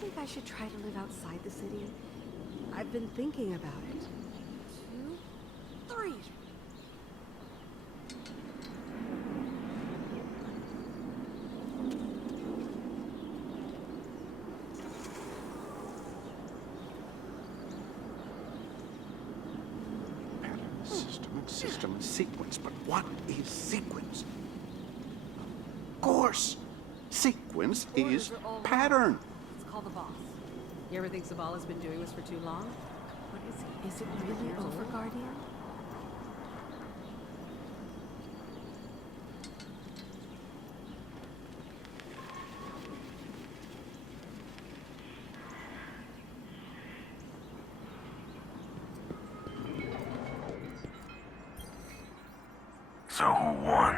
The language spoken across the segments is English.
think I should try to live outside the city? I've been thinking about it. 2, 3. System and sequence, but what is sequence? Of course, sequence is pattern. Let's call the boss. You ever think Zavala's been doing this for too long? What is it? Is it really over, Guardian? So who won?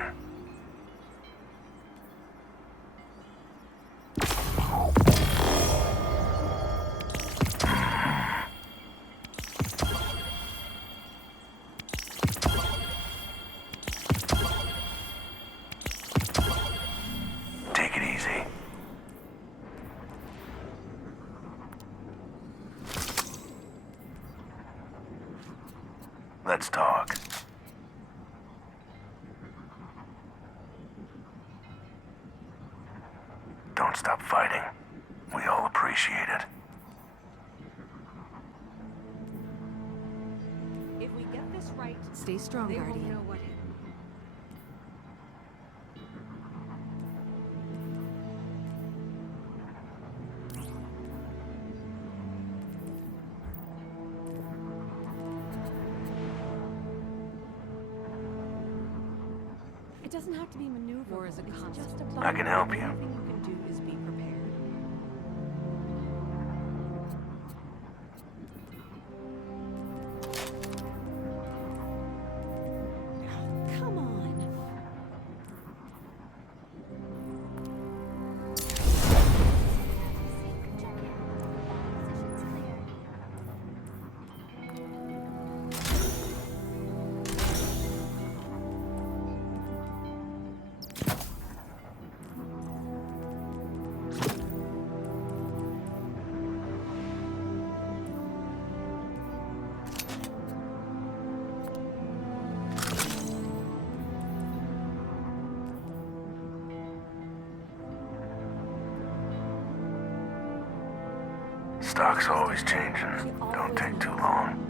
Take it easy. Let's talk. Don't stop fighting. We all appreciate it. If we get this right, Stay strong, they won't Guardian. know what hit. It doesn't have to be maneuverable. War is a It's constant. just a I can help you. Everything you can do is be prepared. Come on. Stock's always changing. Don't take too long.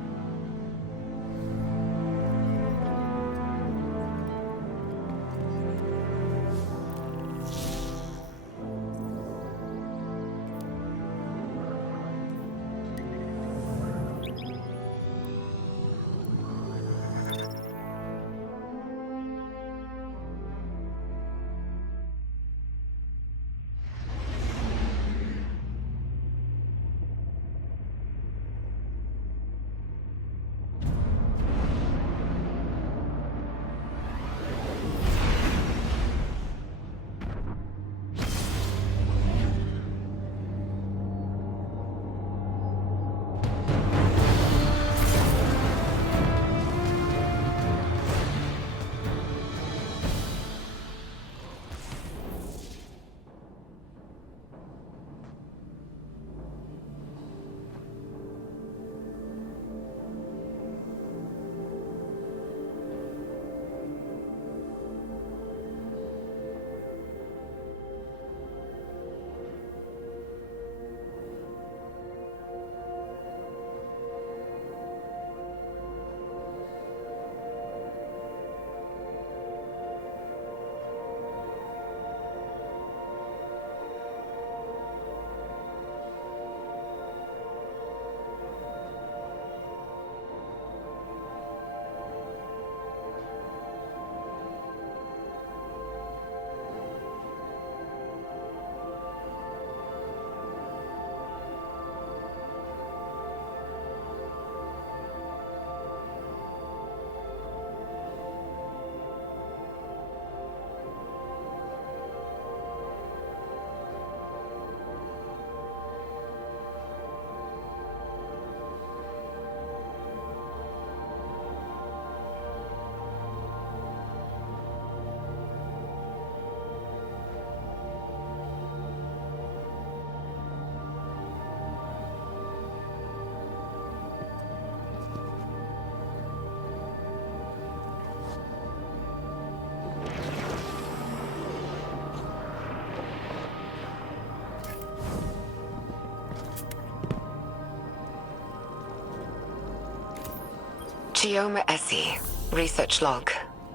Chioma Essie, research log,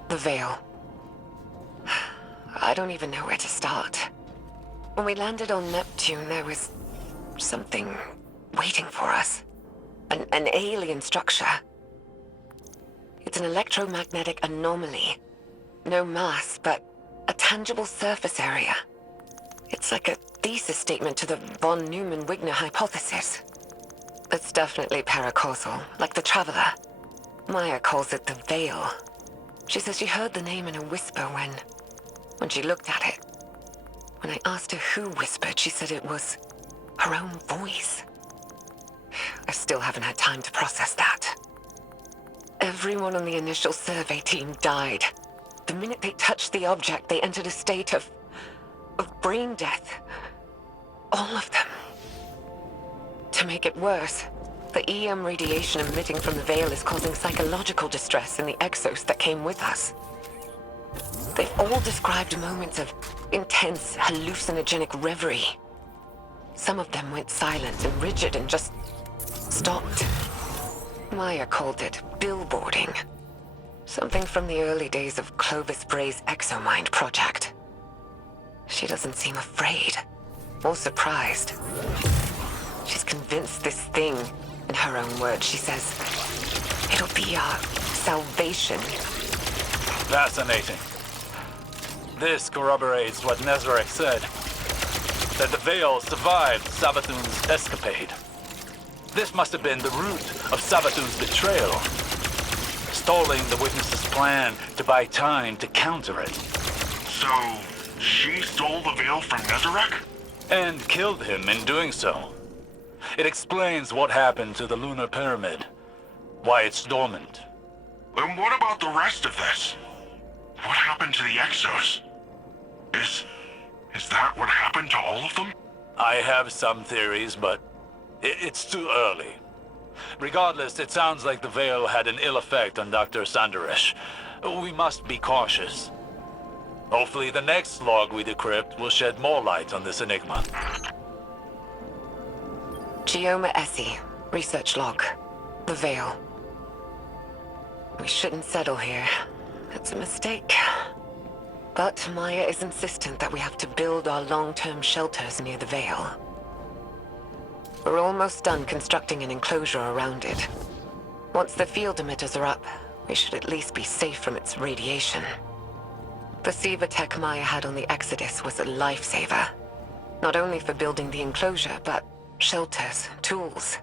the Veil. I don't even know where to start. When we landed on Neptune, there was something waiting for us. An alien structure. It's an electromagnetic anomaly. No mass, but a tangible surface area. It's like a thesis statement to the von Neumann-Wigner hypothesis. It's definitely paracausal, like the Traveler. Maya calls it the Veil. She says she heard the name in a whisper when she looked at it. When I asked her who whispered, she said it was her own voice. I still haven't had time to process that. Everyone on the initial survey team died. The minute they touched the object, they entered a state of brain death. All of them. To make it worse, the EM radiation emitting from the Veil is causing psychological distress in the exos that came with us. They've all described moments of intense, hallucinogenic reverie. Some of them went silent and rigid and just stopped. Maya called it billboarding. Something from the early days of Clovis Bray's Exomind project. She doesn't seem afraid or surprised. She's convinced this thing, in her own words, she says, it'll be our salvation. Fascinating. This corroborates what Nezarek said, that the Veil survived Savathun's escapade. This must have been the root of Savathun's betrayal, stalling the Witness's plan to buy time to counter it. So, she stole the Veil from Nezarek? And killed him in doing so. It explains what happened to the Lunar Pyramid, why it's dormant. And what about the rest of this? What happened to the Exos? Is that what happened to all of them? I have some theories, but it's too early. Regardless, it sounds like the Veil had an ill effect on Dr. Sandaresh. We must be cautious. Hopefully the next log we decrypt will shed more light on this enigma. Chioma Essie, research log, the Veil. We shouldn't settle here. It's a mistake. But Maya is insistent that we have to build our long-term shelters near the Veil. We're almost done constructing an enclosure around it. Once the field emitters are up, we should at least be safe from its radiation. The Siva tech Maya had on the Exodus was a lifesaver. Not only for building the enclosure, but shelters, tools.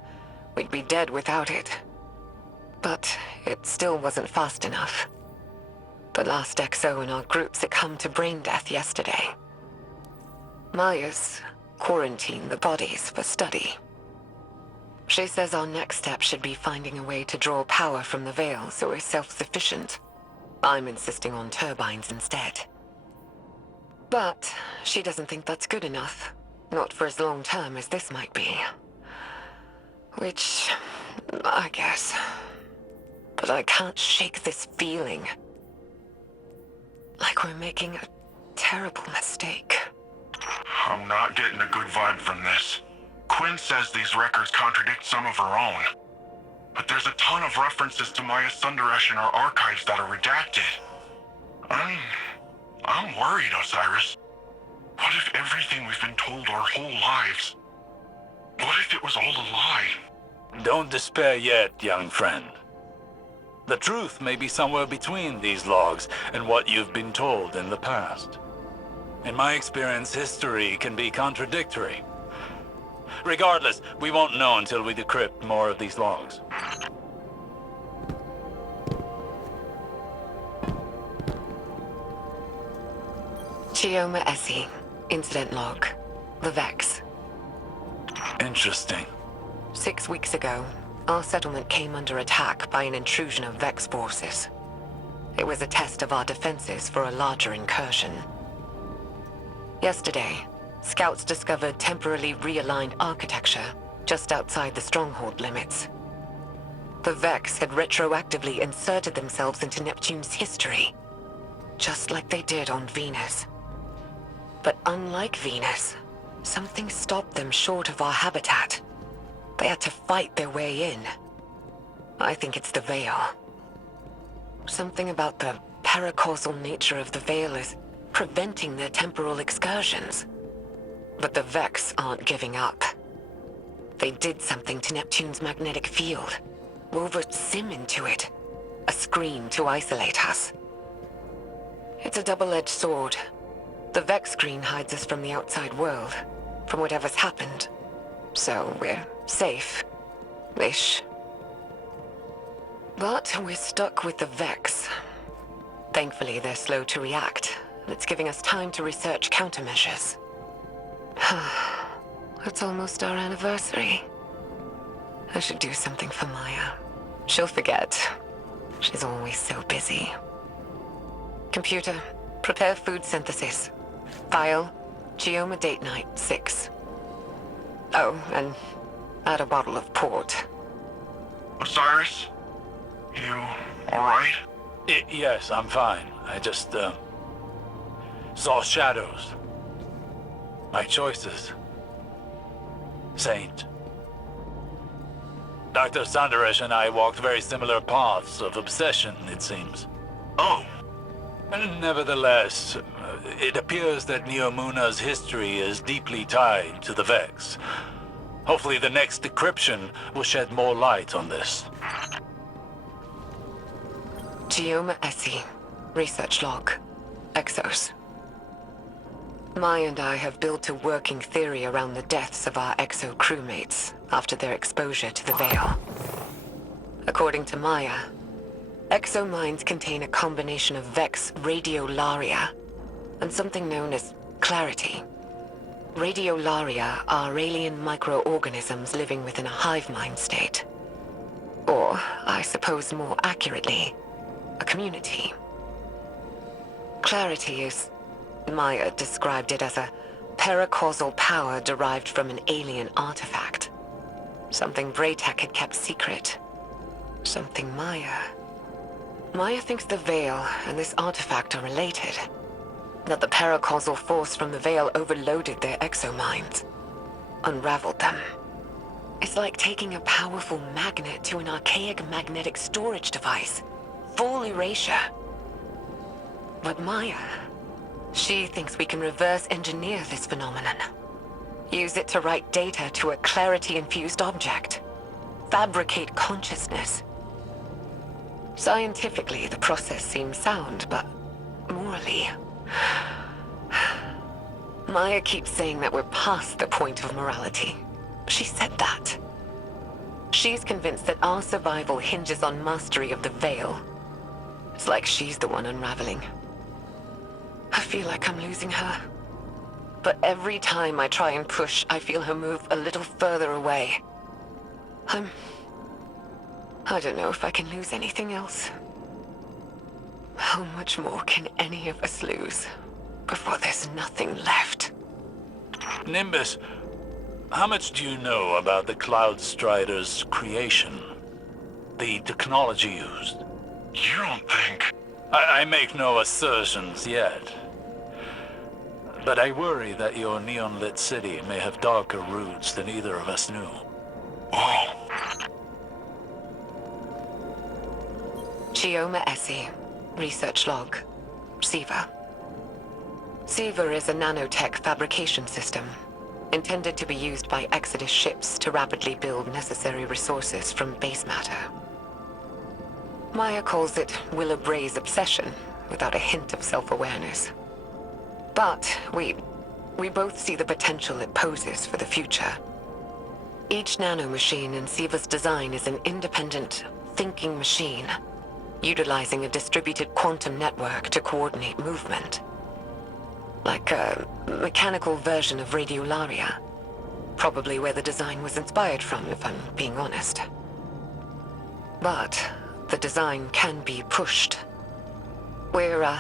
We'd be dead without it. But it still wasn't fast enough. The last XO in our group succumbed to brain death yesterday. Maya's quarantined the bodies for study. She says our next step should be finding a way to draw power from the Veil so we're self-sufficient. I'm insisting on turbines instead. But she doesn't think that's good enough. Not for as long term as this might be. Which, I guess. But I can't shake this feeling. Like we're making a terrible mistake. I'm not getting a good vibe from this. Quinn says these records contradict some of her own. But there's a ton of references to Maya Sundaresh in our archives that are redacted. I'm worried, Osiris. What if everything we've been told our whole lives? What if it was all a lie? Don't despair yet, young friend. The truth may be somewhere between these logs and what you've been told in the past. In my experience, history can be contradictory. Regardless, we won't know until we decrypt more of these logs. Chioma Essie, incident log, the Vex. Interesting. 6 weeks ago, our settlement came under attack by an intrusion of Vex forces. It was a test of our defenses for a larger incursion. Yesterday, scouts discovered temporarily realigned architecture just outside the stronghold limits. The Vex had retroactively inserted themselves into Neptune's history, just like they did on Venus. But unlike Venus, something stopped them short of our habitat. They had to fight their way in. I think it's the Veil, Something about the paracausal nature of the Veil is preventing their temporal excursions. But the Vex aren't giving up. They did something to Neptune's magnetic field. Wove a sim into it. A screen to isolate us. It's a double-edged sword. The Vex screen hides us from the outside world, from whatever's happened. So we're safe. Ish. But we're stuck with the Vex. Thankfully, they're slow to react, and it's giving us time to research countermeasures. It's almost our anniversary. I should do something for Maya. She'll forget. She's always so busy. Computer, prepare food synthesis. File, Geoma date night 6. Oh, and add a bottle of port. Osiris? You alright? Yes, I'm fine. I just, saw shadows. My choices. Saint. Dr. Sandaresh and I walked very similar paths of obsession, it seems. Oh, Nevertheless, it appears that Neomuna's history is deeply tied to the Vex. Hopefully the next decryption will shed more light on this. Geoma Essie. Research log. Exos. Maya and I have built a working theory around the deaths of our Exo crewmates after their exposure to the Veil. According to Maya, Exo minds contain a combination of Vex radiolaria and something known as clarity. Radiolaria are alien microorganisms living within a hive mind state. Or, I suppose more accurately, a community. Clarity is, Maya described it as a paracausal power derived from an alien artifact. Something Braytech had kept secret. Something Maya thinks the Veil and this artifact are related. That the paracausal force from the Veil overloaded their exominds. Unraveled them. It's like taking a powerful magnet to an archaic magnetic storage device. Full erasure. But Maya, she thinks we can reverse engineer this phenomenon. Use it to write data to a clarity-infused object. Fabricate consciousness. Scientifically, the process seems sound, but morally... Maya keeps saying that we're past the point of morality. She said that. She's convinced that our survival hinges on mastery of the Veil. It's like she's the one unraveling. I feel like I'm losing her. But every time I try and push, I feel her move a little further away. I don't know if I can lose anything else. How much more can any of us lose before there's nothing left? Nimbus, how much do you know about the Cloud Strider's creation? The technology used? you don't think... I make no assertions yet. But I worry that your neon-lit city may have darker roots than either of us knew. Oh, Geoma Essie. Research log. SIVA. SIVA is a nanotech fabrication system, intended to be used by Exodus ships to rapidly build necessary resources from base matter. Maya calls it Willa Bray's obsession, without a hint of self-awareness. But we both see the potential it poses for the future. Each nanomachine in SIVA's design is an independent, thinking machine, utilizing a distributed quantum network to coordinate movement. Like a mechanical version of Radiolaria. Probably where the design was inspired from, if I'm being honest. But the design can be pushed. We're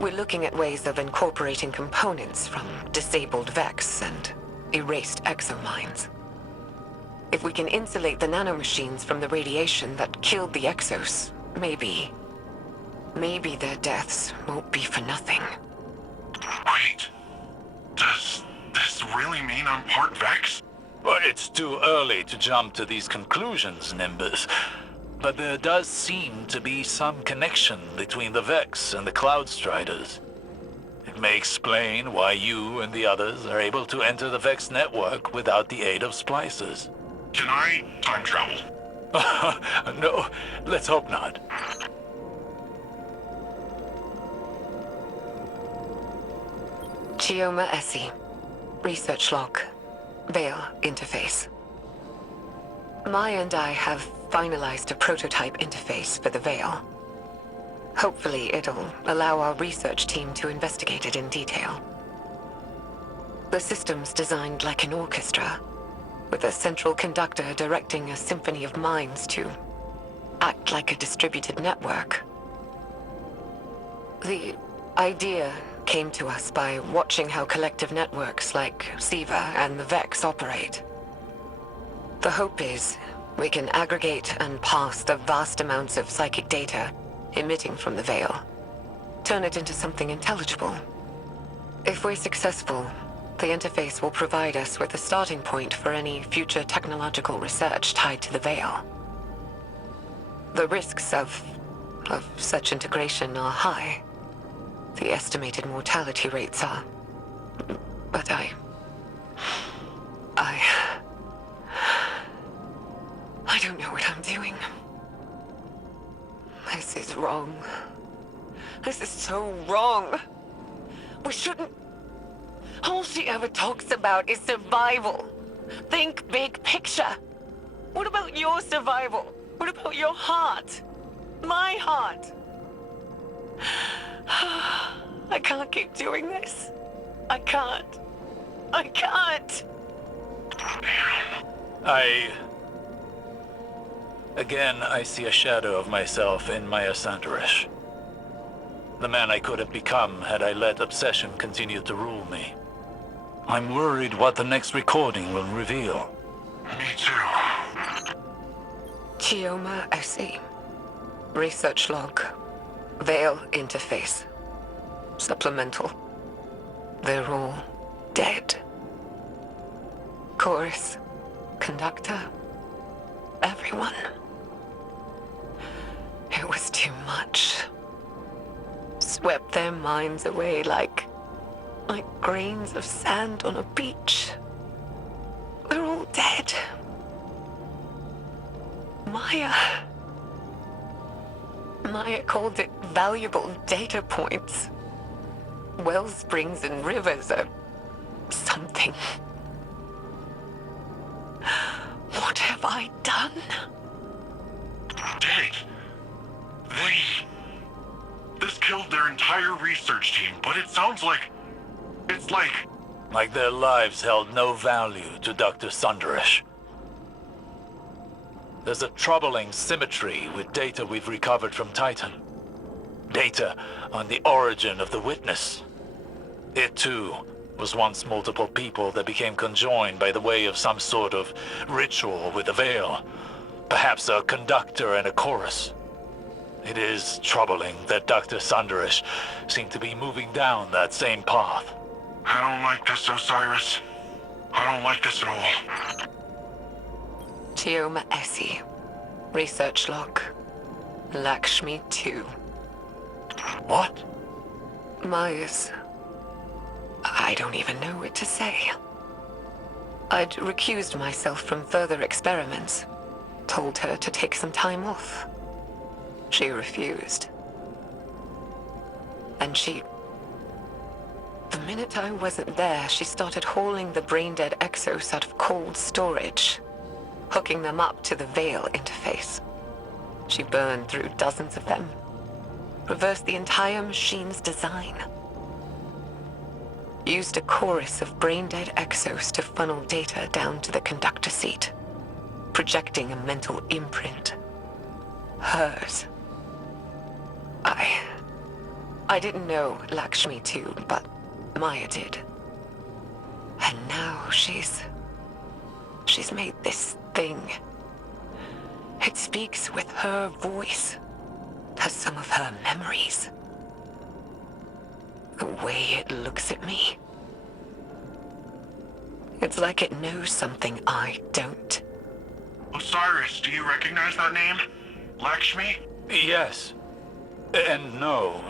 looking at ways of incorporating components from disabled Vex and erased exominds. If we can insulate the nanomachines from the radiation that killed the Exos, maybe their deaths won't be for nothing. wait. Does this really mean I'm part Vex? Well, it's too early to jump to these conclusions, Nimbus. but there does seem to be some connection between the Vex and the Cloud Striders. It may explain why you and the others are able to enter the Vex network without the aid of splicers. Can I time travel? No, let's hope not. Chioma Essie. Research log. Veil interface. Maya and I have finalized a prototype interface for the Veil. Hopefully it'll allow our research team to investigate it in detail. The system's designed like an orchestra, with a central conductor directing a symphony of minds to act like a distributed network. The idea came to us by watching how collective networks like SIVA and the Vex operate. The hope is we can aggregate and parse the vast amounts of psychic data emitting from the Veil, turn it into something intelligible. If we're successful, the interface will provide us with a starting point for any future technological research tied to the Veil. The risks of such integration are high. The estimated mortality rates are... But I don't know what I'm doing. This is wrong. This is so wrong. We shouldn't... All she ever talks about is survival. Think big picture. What about your survival? What about your heart? My heart? I can't keep doing this. I can't. Again, I see a shadow of myself in Maya Sandarish. The man I could have become had I let obsession continue to rule me. I'm worried what the next recording will reveal. Me too. Chioma Essie. Research log. Veil interface. Supplemental. They're all dead. Chorus. Conductor. Everyone. It was too much. Swept their minds away like grains of sand on a beach. They're all dead. Maya called it valuable data points. Wellsprings and rivers are something. What have I done? Did it? This killed their entire research team, but it sounds like... It's like their lives held no value to Dr. Sandarish. There's a troubling symmetry with data we've recovered from Titan. Data on the origin of the Witness. It too was once multiple people that became conjoined by the way of some sort of ritual with the Veil. Perhaps a conductor and a chorus. It is troubling that Dr. Sandarish seemed to be moving down that same path. I don't like this, Osiris. I don't like this at all. Chioma Essie. Research log. Lakshmi 2. What? Maya's... I don't even know what to say. I'd recused myself from further experiments. Told her to take some time off. She refused. And the minute I wasn't there, she started hauling the brain-dead Exos out of cold storage, hooking them up to the Veil interface. She burned through dozens of them, reversed the entire machine's design. Used a chorus of brain-dead Exos to funnel data down to the conductor seat, projecting a mental imprint. Hers. I didn't know Lakshmi too, but Maya did. And now she's made this thing. It speaks with her voice, has some of her memories. The way it looks at me. It's like it knows something I don't. Osiris, do you recognize that name? Lakshmi? Yes. And no.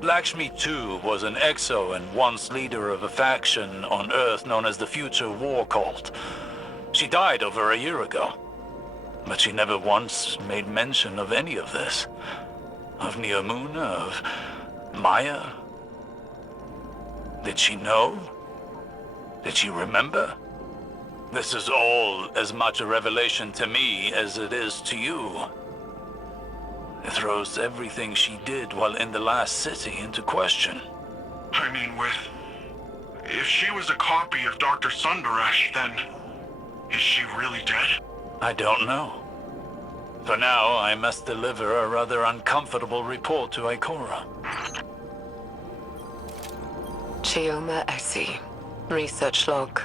Lakshmi too was an exo and once leader of a faction on Earth known as the Future War Cult. She died over a year ago. But she never once made mention of any of this. Of Neomuna, of Maya. Did she know? Did she remember? This is all as much a revelation to me as it is to you. It throws everything she did while in the last city into question. I mean, if she was a copy of Dr. Sundaresh, then is she really dead? I don't know. For now, I must deliver a rather uncomfortable report to Ikora. Chioma Essie. Research log.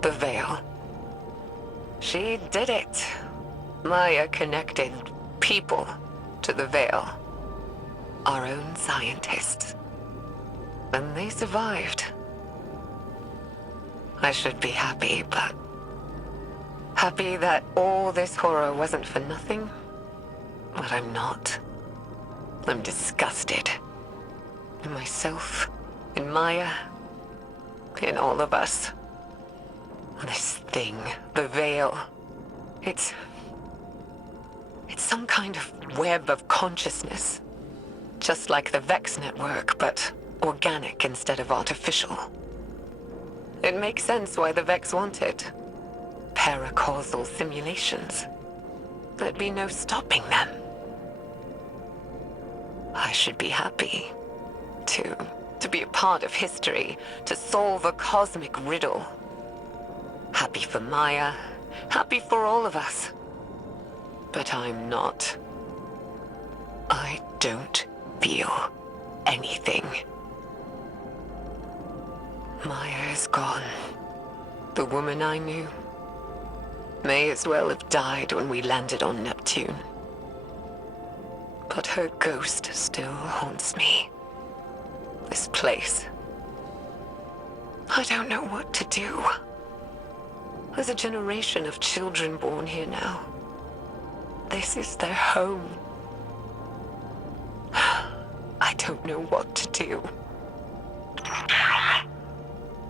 The Veil. She did it. Maya connected people to the Veil. Our own scientists. And they survived. I should be happy, but... happy that all this horror wasn't for nothing? But I'm not. I'm disgusted. In myself, in Maya, in all of us. This thing, the Veil, it's some kind of web of consciousness. Just like the Vex network, but organic instead of artificial. It makes sense why the Vex want it. Paracausal simulations. There'd be no stopping them. I should be happy to be a part of history, to solve a cosmic riddle. Happy for Maya, happy for all of us. But I'm not. I don't feel anything. Maya is gone. The woman I knew may as well have died when we landed on Neptune. But her ghost still haunts me. This place. I don't know what to do. There's a generation of children born here now. This is their home. I don't know what to do. Damn.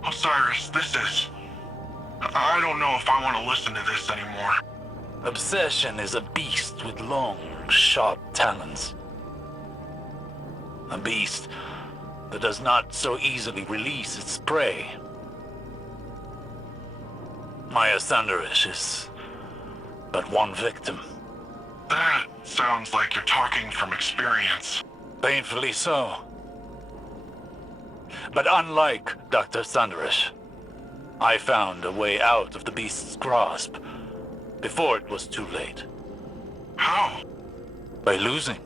Osiris, this is... I don't know if I want to listen to this anymore. Obsession is a beast with long, sharp talons. A beast that does not so easily release its prey. Maya Sundaresh is but one victim. That sounds like you're talking from experience. Painfully so. But unlike Dr. Sundaresh, I found a way out of the beast's grasp before it was too late. How? By losing.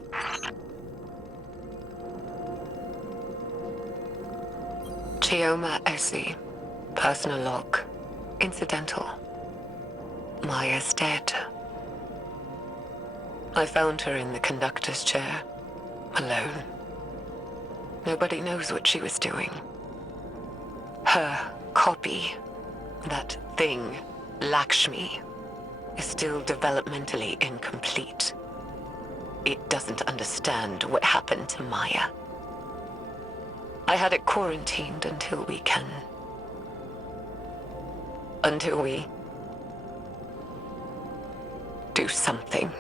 Chioma Essie. Personal log. Incidental. Maya's dead. I found her in the conductor's chair, alone. Nobody knows what she was doing. Her copy, that thing, Lakshmi, is still developmentally incomplete. It doesn't understand what happened to Maya. I had it quarantined until we do something.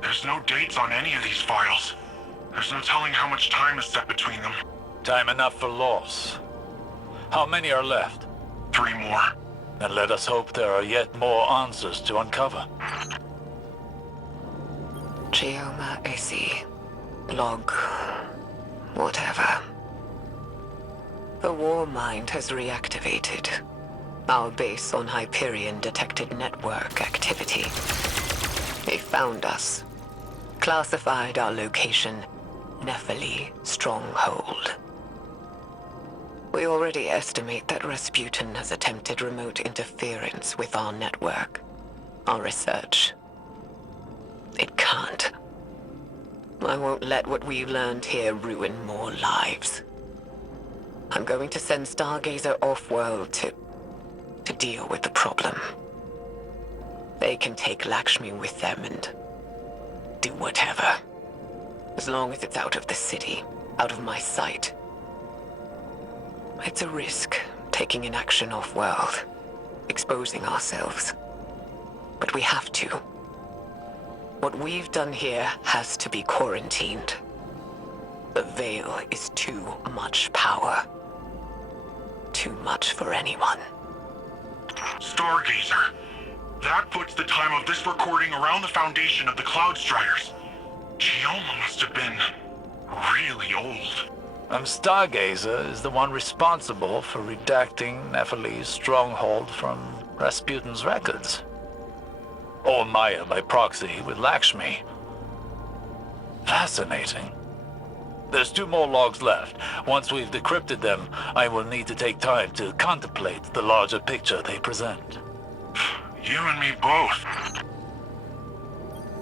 There's no dates on any of these files. There's no telling how much time is set between them. Time enough for loss. How many are left? 3 more. And let us hope there are yet more answers to uncover. Chioma Essie. Log. Whatever. The war mind has reactivated. Our base on Hyperion detected network activity. They found us. Classified our location, Nephili Stronghold. We already estimate that Rasputin has attempted remote interference with our network, our research. It can't. I won't let what we've learned here ruin more lives. I'm going to send Stargazer off-world to deal with the problem. They can take Lakshmi with them and do whatever. As long as it's out of the city, out of my sight. It's a risk, taking an action off-world, exposing ourselves. But we have to. What we've done here has to be quarantined. The Veil is too much power. Too much for anyone. Stargazer. That puts the time of this recording around the foundation of the Cloud Striders. Chioma must have been really old. Stargazer is the one responsible for redacting Nephili's stronghold from Rasputin's records. Or Maya by proxy with Lakshmi. Fascinating. There's 2 more logs left. Once we've decrypted them, I will need to take time to contemplate the larger picture they present. You and me both.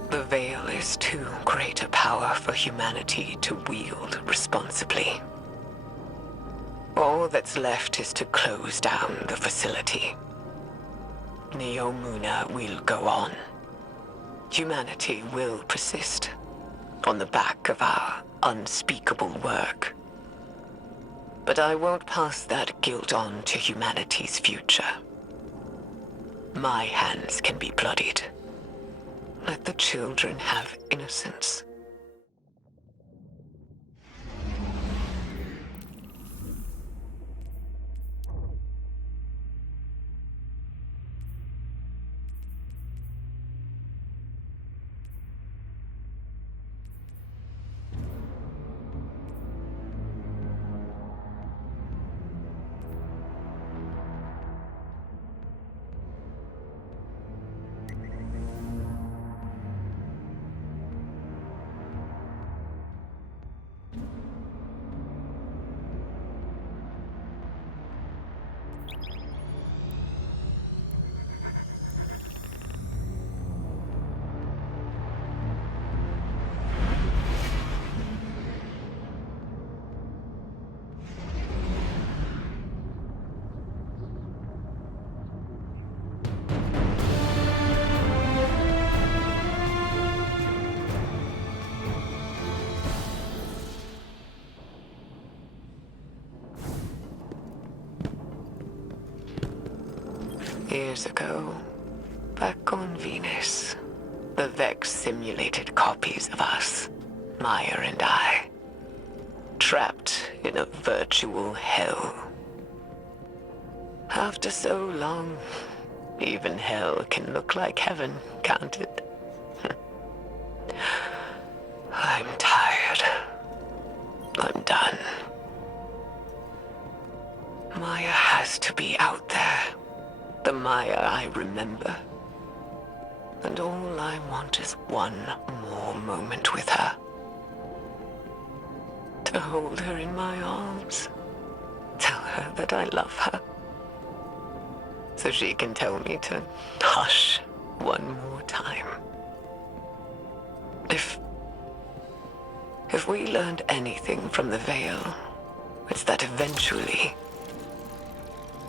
The Veil is too great a power for humanity to wield responsibly. All that's left is to close down the facility. Neomuna will go on. Humanity will persist on the back of our unspeakable work. But I won't pass that guilt on to humanity's future. My hands can be bloodied. Let the children have innocence. Years ago, back on Venus, the Vex simulated copies of us, Maya and I, trapped in a virtual hell. After so long, even hell can look like heaven, can't it? I'm tired. I'm done. Maya has to be out there. The Maya I remember. And all I want is one more moment with her. To hold her in my arms. Tell her that I love her. So she can tell me to hush one more time. If we learned anything from the Veil, it's that eventually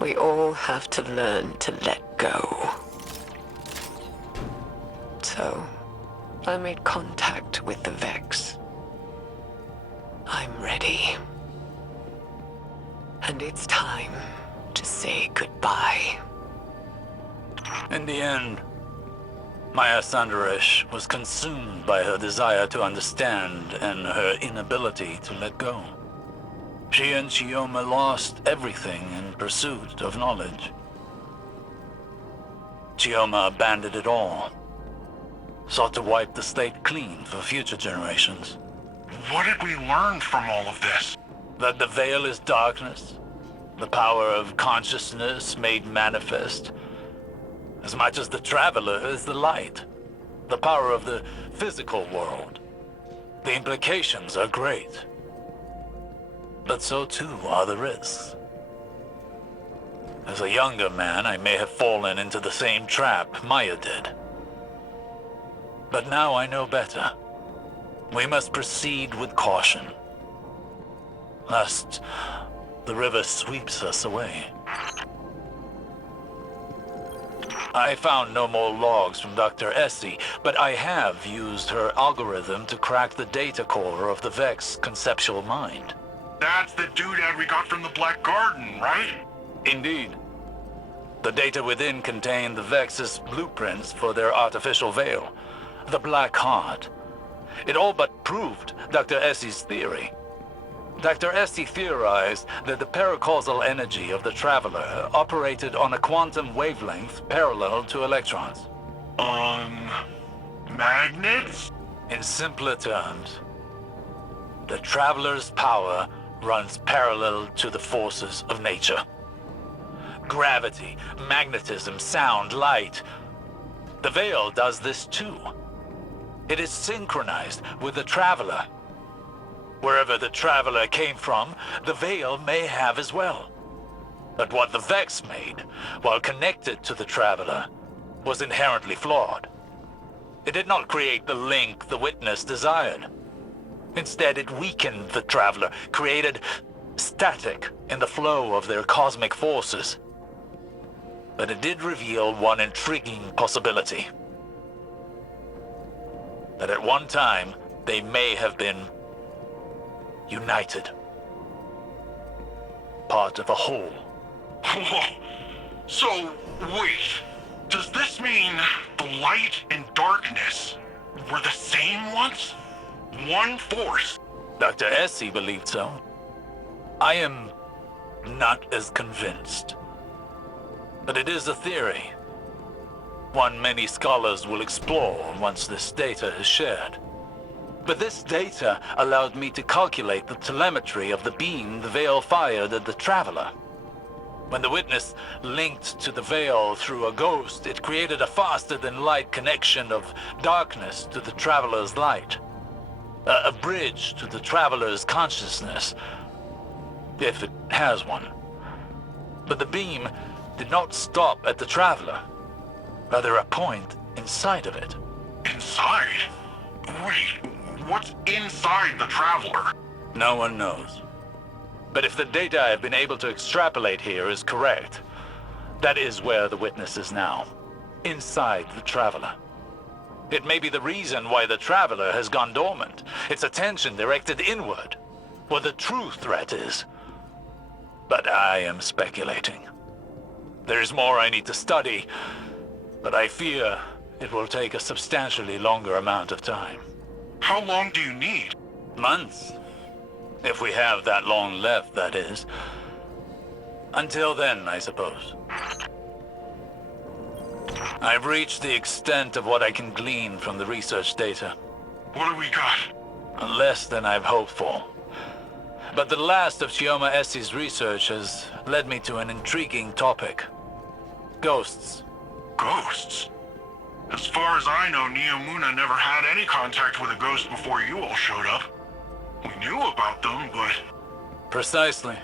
we all have to learn to let go. So, I made contact with the Vex. I'm ready. And it's time to say goodbye. In the end, Maya Sandaresh was consumed by her desire to understand and her inability to let go. She and Chioma lost everything in pursuit of knowledge. Chioma abandoned it all, sought to wipe the slate clean for future generations. What did we learn from all of this? That the Veil is darkness, the power of consciousness made manifest, as much as the Traveler is the light, the power of the physical world. The implications are great. But so too are the risks. As a younger man, I may have fallen into the same trap Maya did. But now I know better. We must proceed with caution, lest the river sweeps us away. I found no more logs from Dr. Essie, but I have used her algorithm to crack the data core of the Vex conceptual mind. That's the doodad we got from the Black Garden, right? Indeed. The data within contained the Vex's blueprints for their artificial veil, the Black Heart. It all but proved Dr. Essie's theory. Dr. Essie theorized that the paracausal energy of the Traveler operated on a quantum wavelength parallel to electrons. Magnets? In simpler terms, the Traveler's power runs parallel to the forces of nature. Gravity, magnetism, sound, light. The Veil does this too. It is synchronized with the Traveler. Wherever the Traveler came from, the Veil may have as well. But what the Vex made, while connected to the Traveler, was inherently flawed. It did not create the link the Witness desired. Instead, it weakened the Traveler, created static in the flow of their cosmic forces. But it did reveal one intriguing possibility. That at one time, they may have been united. Part of a whole. So, wait. Does this mean the light and darkness were the same once? One force? Dr. Essie believed so. I am not as convinced. But it is a theory. One many scholars will explore once this data is shared. But this data allowed me to calculate the telemetry of the beam the Veil fired at the Traveler. When the Witness linked to the Veil through a ghost, it created a faster-than-light connection of darkness to the Traveler's light. A bridge to the Traveler's consciousness, if it has one. But the beam did not stop at the Traveler, rather a point inside of it. Inside? Wait, what's inside the Traveler? No one knows. But if the data I've been able to extrapolate here is correct, that is where the Witness is now, inside the Traveler. It may be the reason why the Traveler has gone dormant, its attention directed inward, where the true threat is. But I am speculating. There's more I need to study, but I fear it will take a substantially longer amount of time. How long do you need? Months. If we have that long left, that is. Until then, I suppose. I've reached the extent of what I can glean from the research data. What do we got? Less than I've hoped for. But the last of Chioma Essie's research has led me to an intriguing topic. Ghosts. Ghosts? As far as I know, Neomuna never had any contact with a ghost before you all showed up. We knew about them, but... Precisely.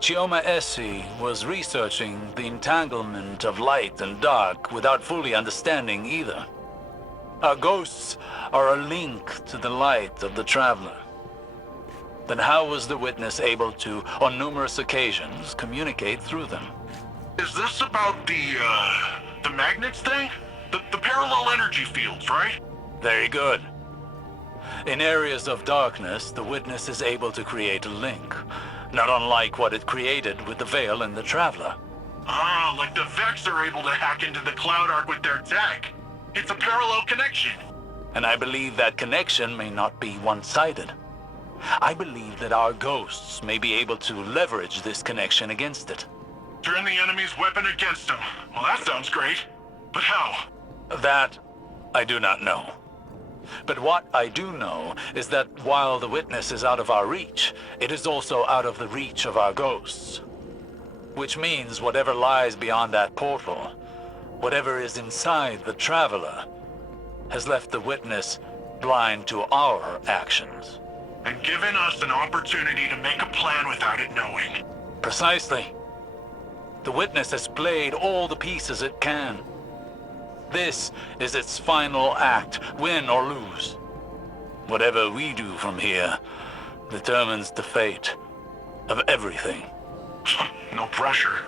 Chioma Essie was researching the entanglement of light and dark without fully understanding either. Our ghosts are a link to the light of the Traveler. Then how was the Witness able to, on numerous occasions, communicate through them? Is this about the magnets thing? The parallel energy fields, right? Very good. In areas of darkness, the Witness is able to create a link, not unlike what it created with the Veil and the Traveler. Ah, like the Vex are able to hack into the Cloud Ark with their tech. It's a parallel connection. And I believe that connection may not be one-sided. I believe that our ghosts may be able to leverage this connection against it. Turn the enemy's weapon against them. Well, that sounds great. But how? That I do not know. But what I do know is that while the Witness is out of our reach, it is also out of the reach of our ghosts. Which means whatever lies beyond that portal, whatever is inside the Traveler, has left the Witness blind to our actions. And given us an opportunity to make a plan without it knowing. Precisely. The Witness has played all the pieces it can. This is its final act, win or lose. Whatever we do from here determines the fate of everything. No pressure.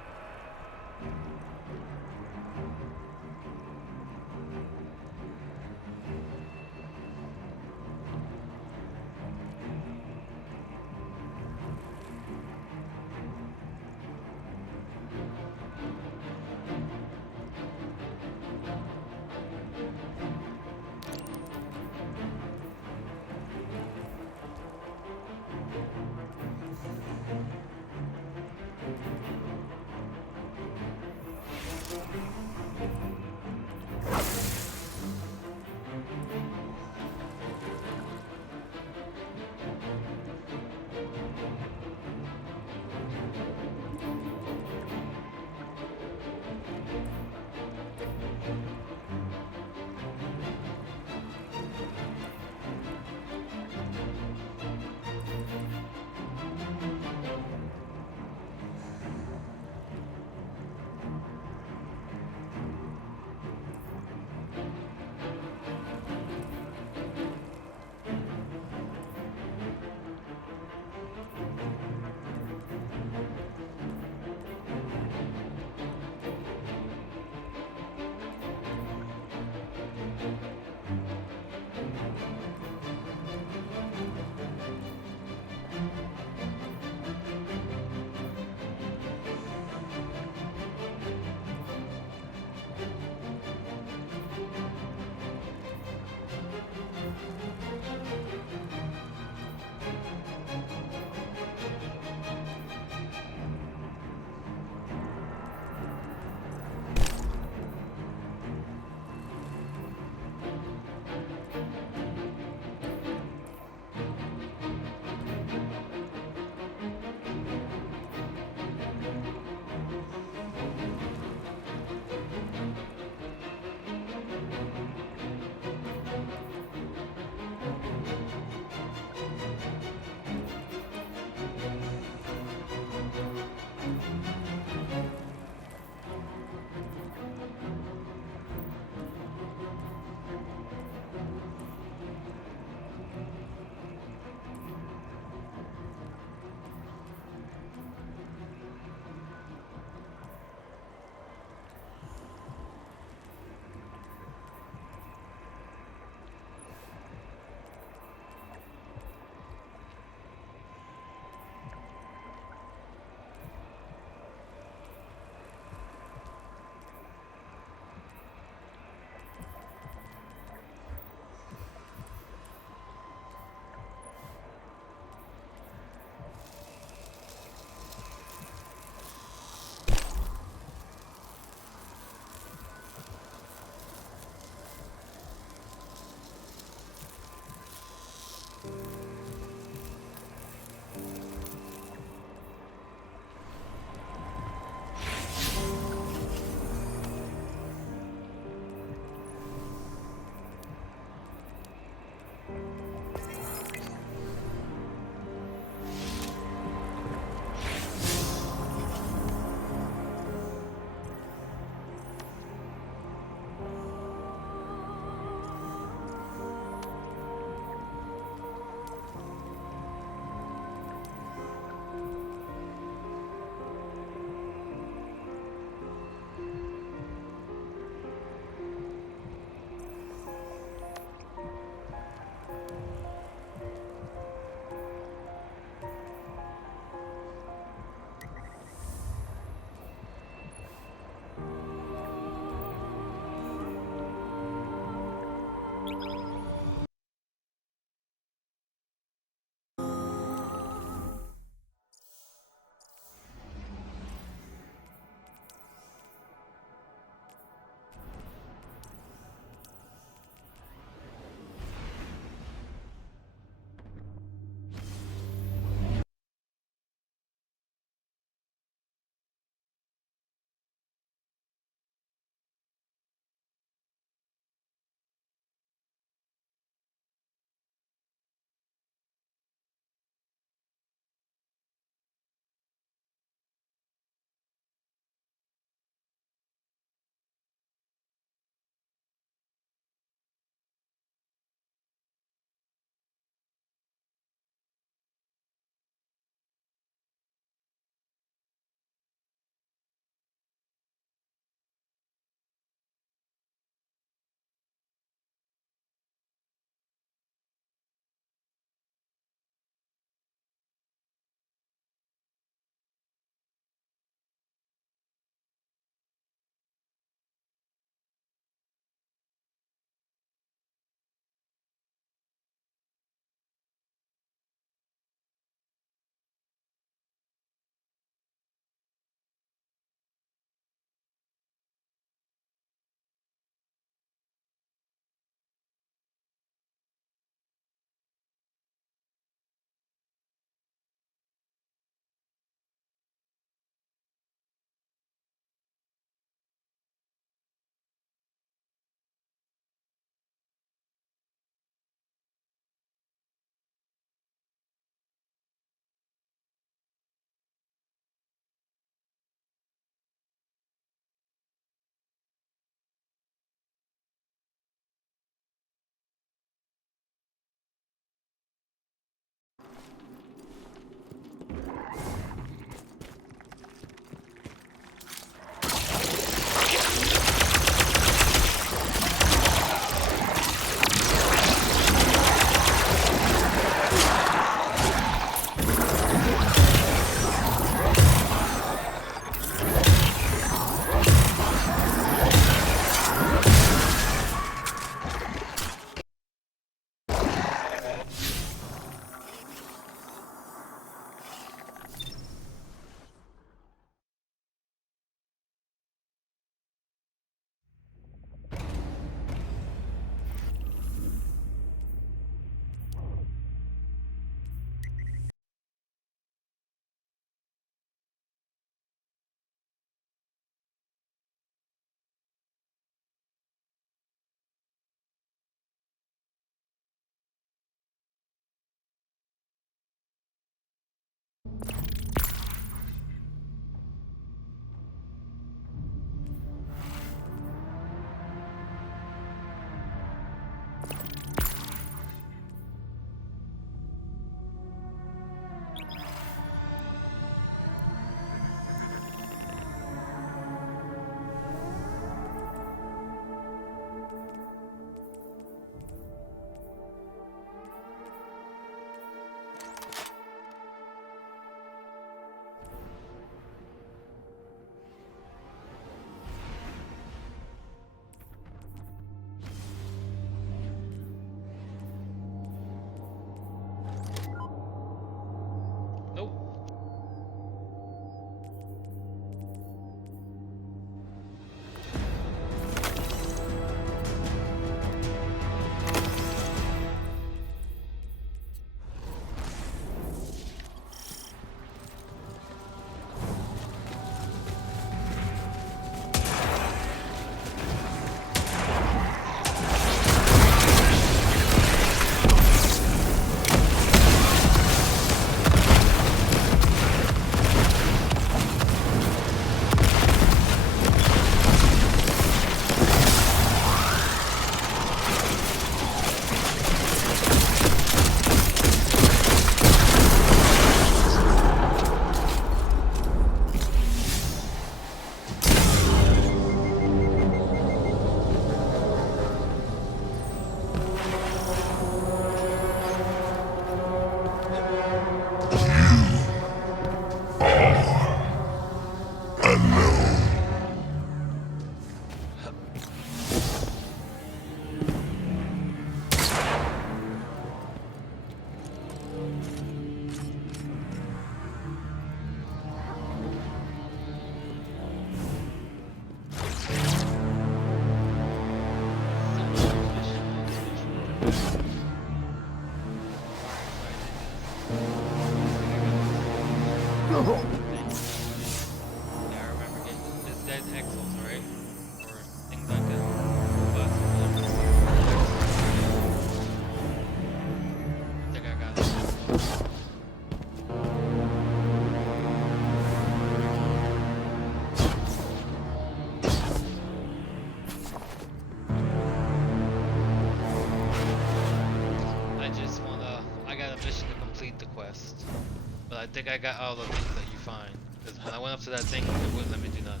I think I got all the things that you find. Because when I went up to that thing, it wouldn't let me do nothing.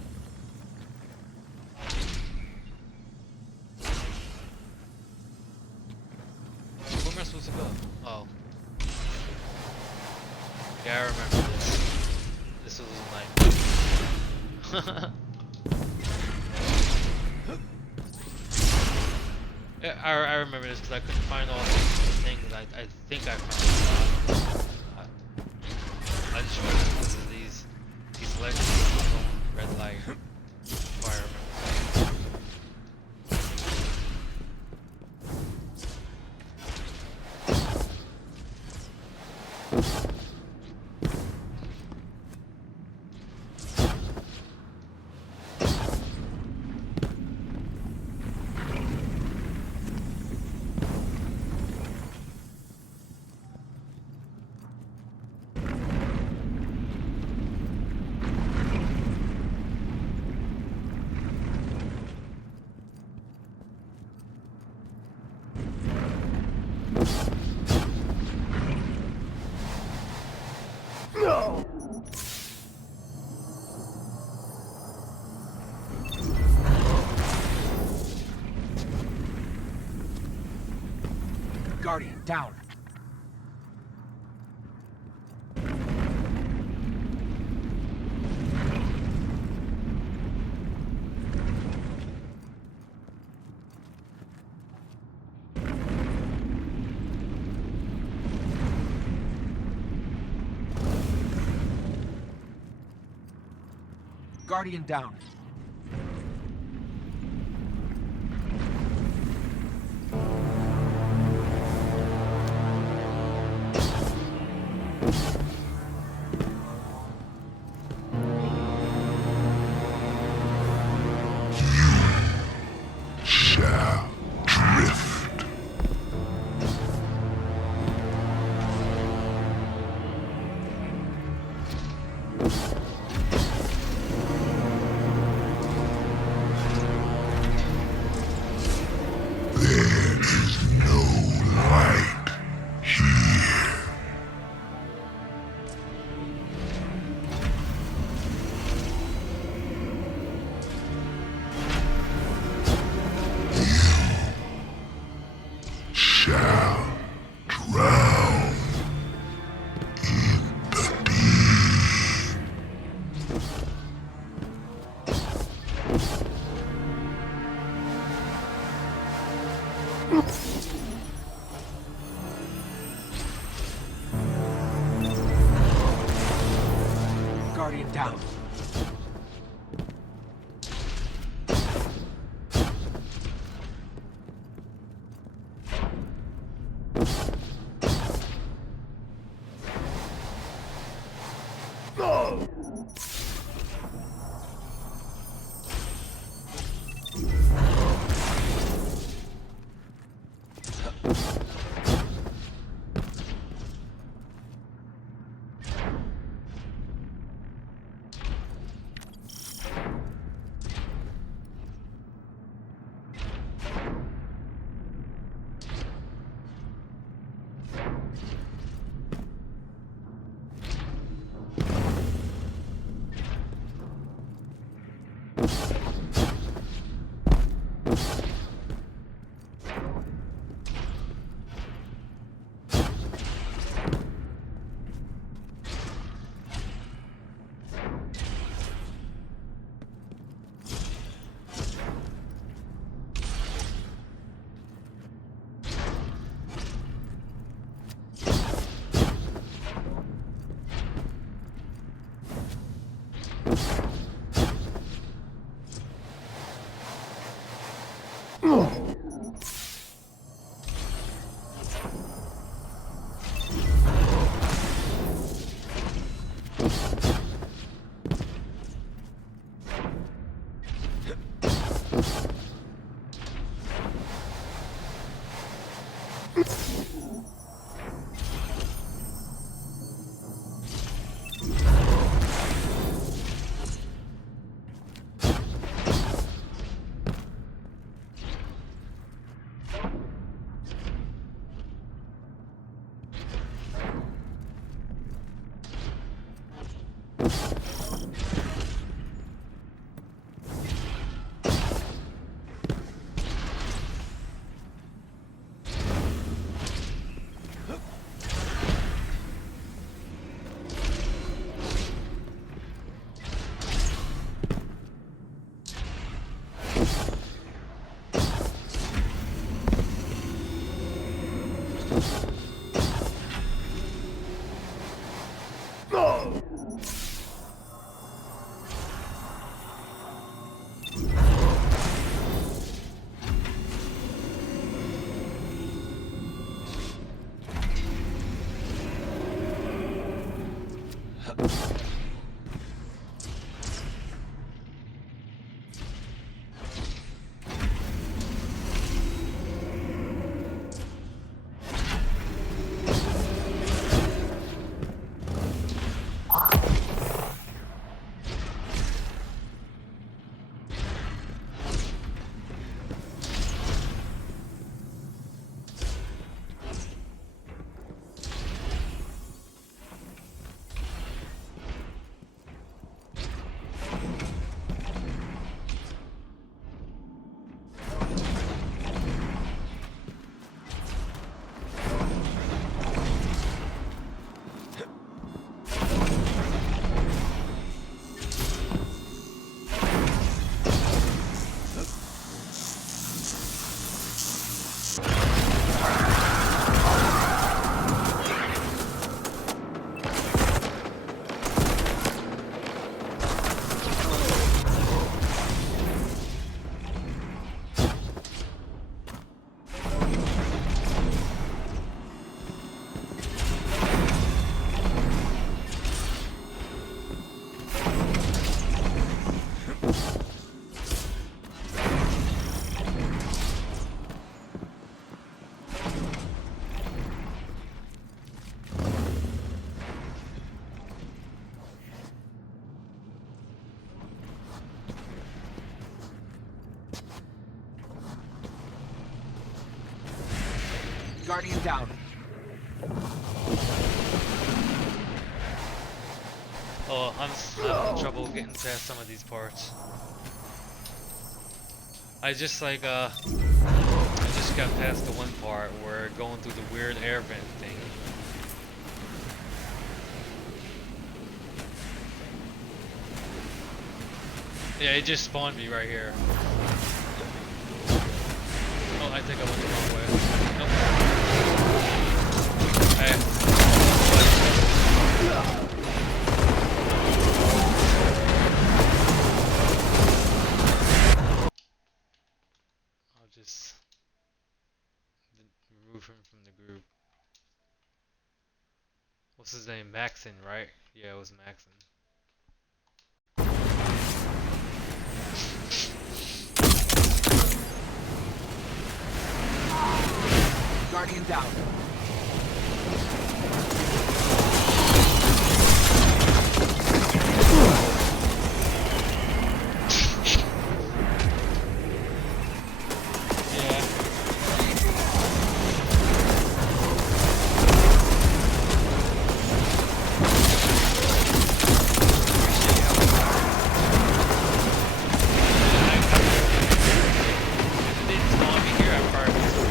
Where am I supposed to go? Oh. Yeah, I remember this. This was a nightmare. Yeah, I remember this because I couldn't find all the things I think I found. I just remember because of these legends on red light. That's why I remember. Guardian, down. Guardian down. Guardian down. Guardian down. Oh, I'm having trouble getting past some of these parts. I just like I just got past the one part where going through the weird air vent thing. Yeah, it just spawned me right here. Oh, I think I went the wrong way. Nope. Hey. I'll just remove him from the group. What's his name? Maxon, right? Yeah, it was Maxon. Guardian down. Yeah. If it didn't spawn me here, I probably would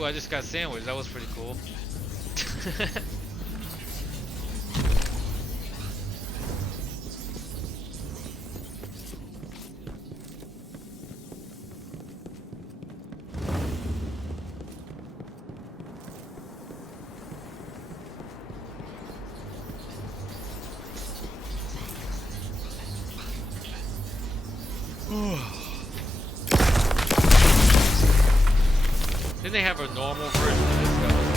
Oh, I just got sandwiched. That was pretty cool. Didn't they have a normal version of this that was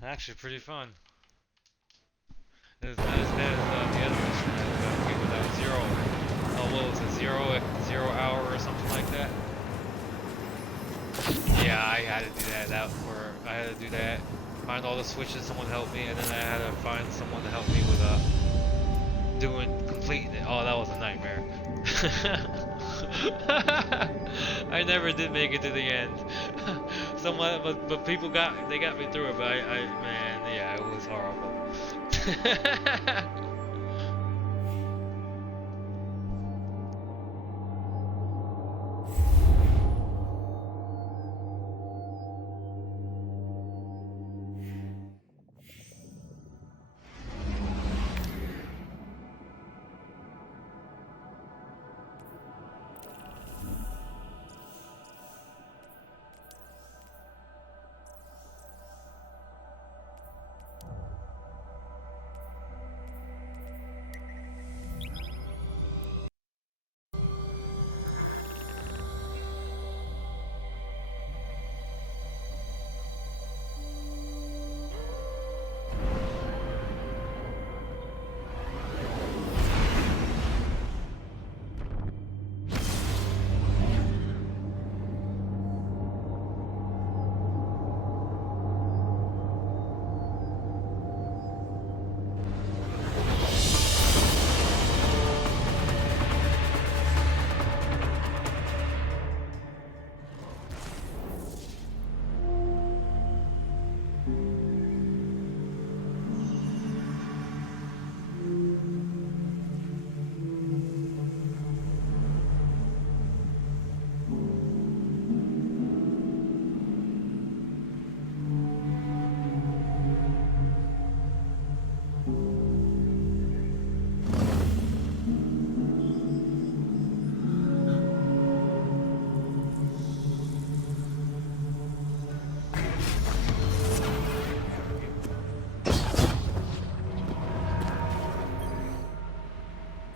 Actually, pretty fun. It's not as bad as the other mission that we with zero. Oh, what was it? Zero hour or something like that. Yeah, I had to do that. I had to do that. Find all the switches. Someone helped me, and then I had to find someone to help me with completing it. Oh, that was a nightmare. I never did make it to the end. But people got me through it. But man, yeah, it was horrible.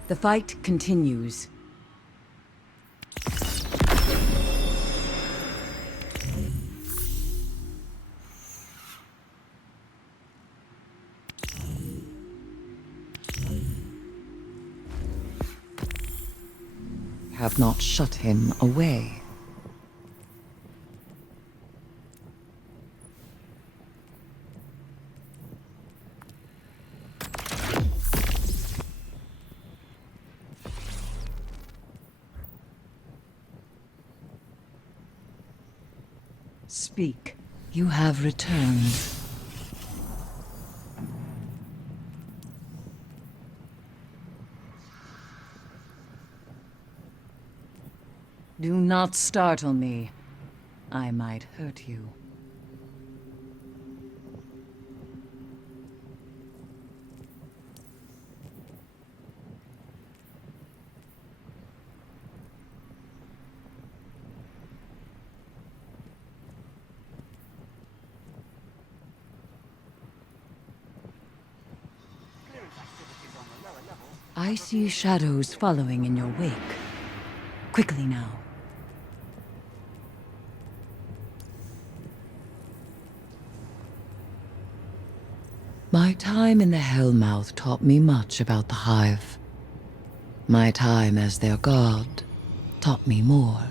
The fight continues. Have not shut him away. Speak. You have returned. Do not startle me. I might hurt you. I see shadows following in your wake. Quickly now. My time in the Hellmouth taught me much about the Hive. My time as their god taught me more.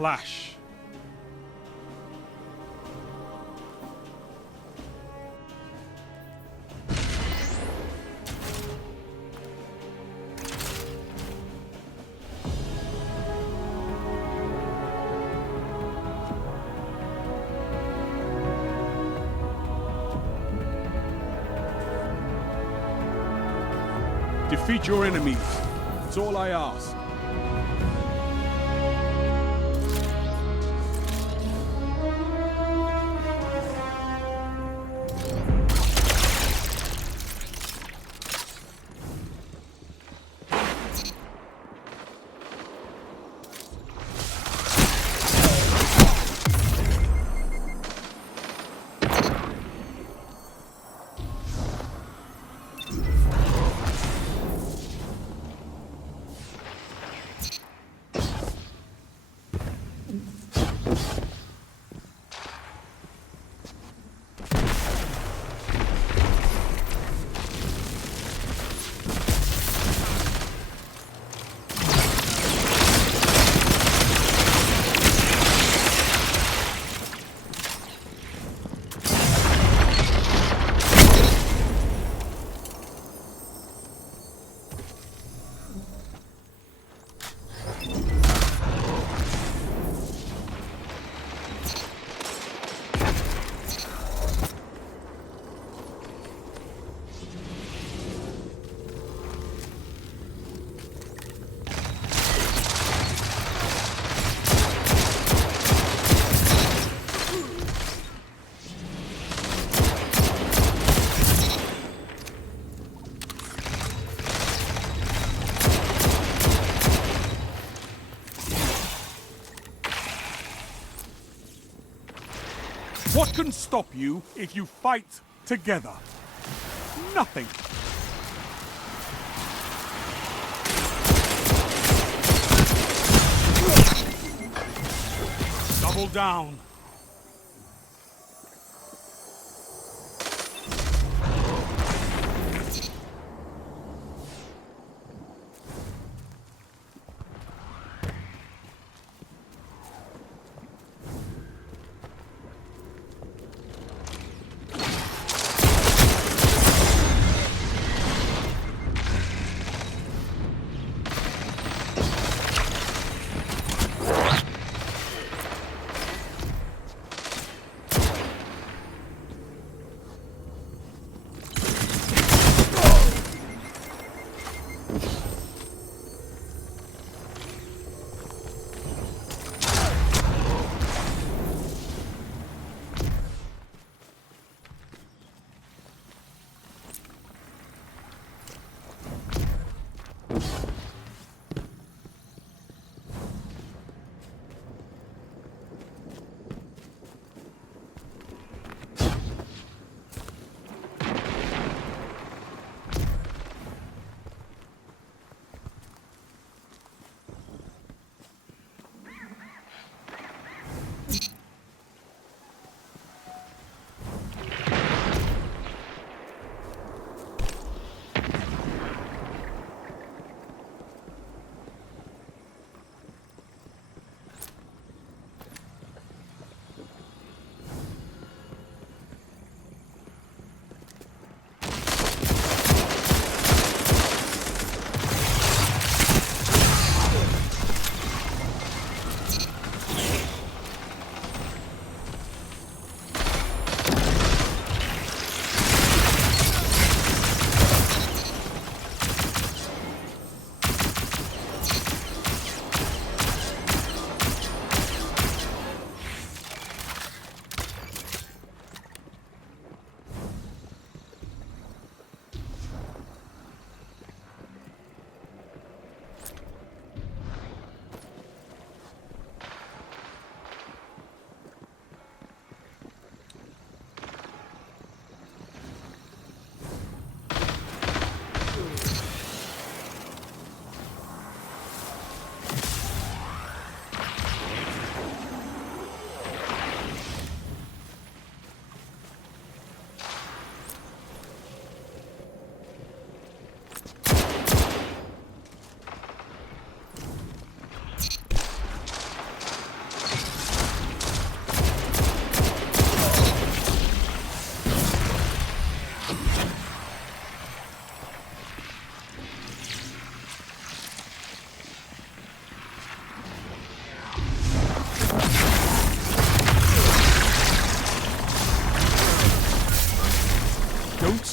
clash. Defeat your enemies. That's all I ask. What can stop you if you fight together? Nothing. Double down.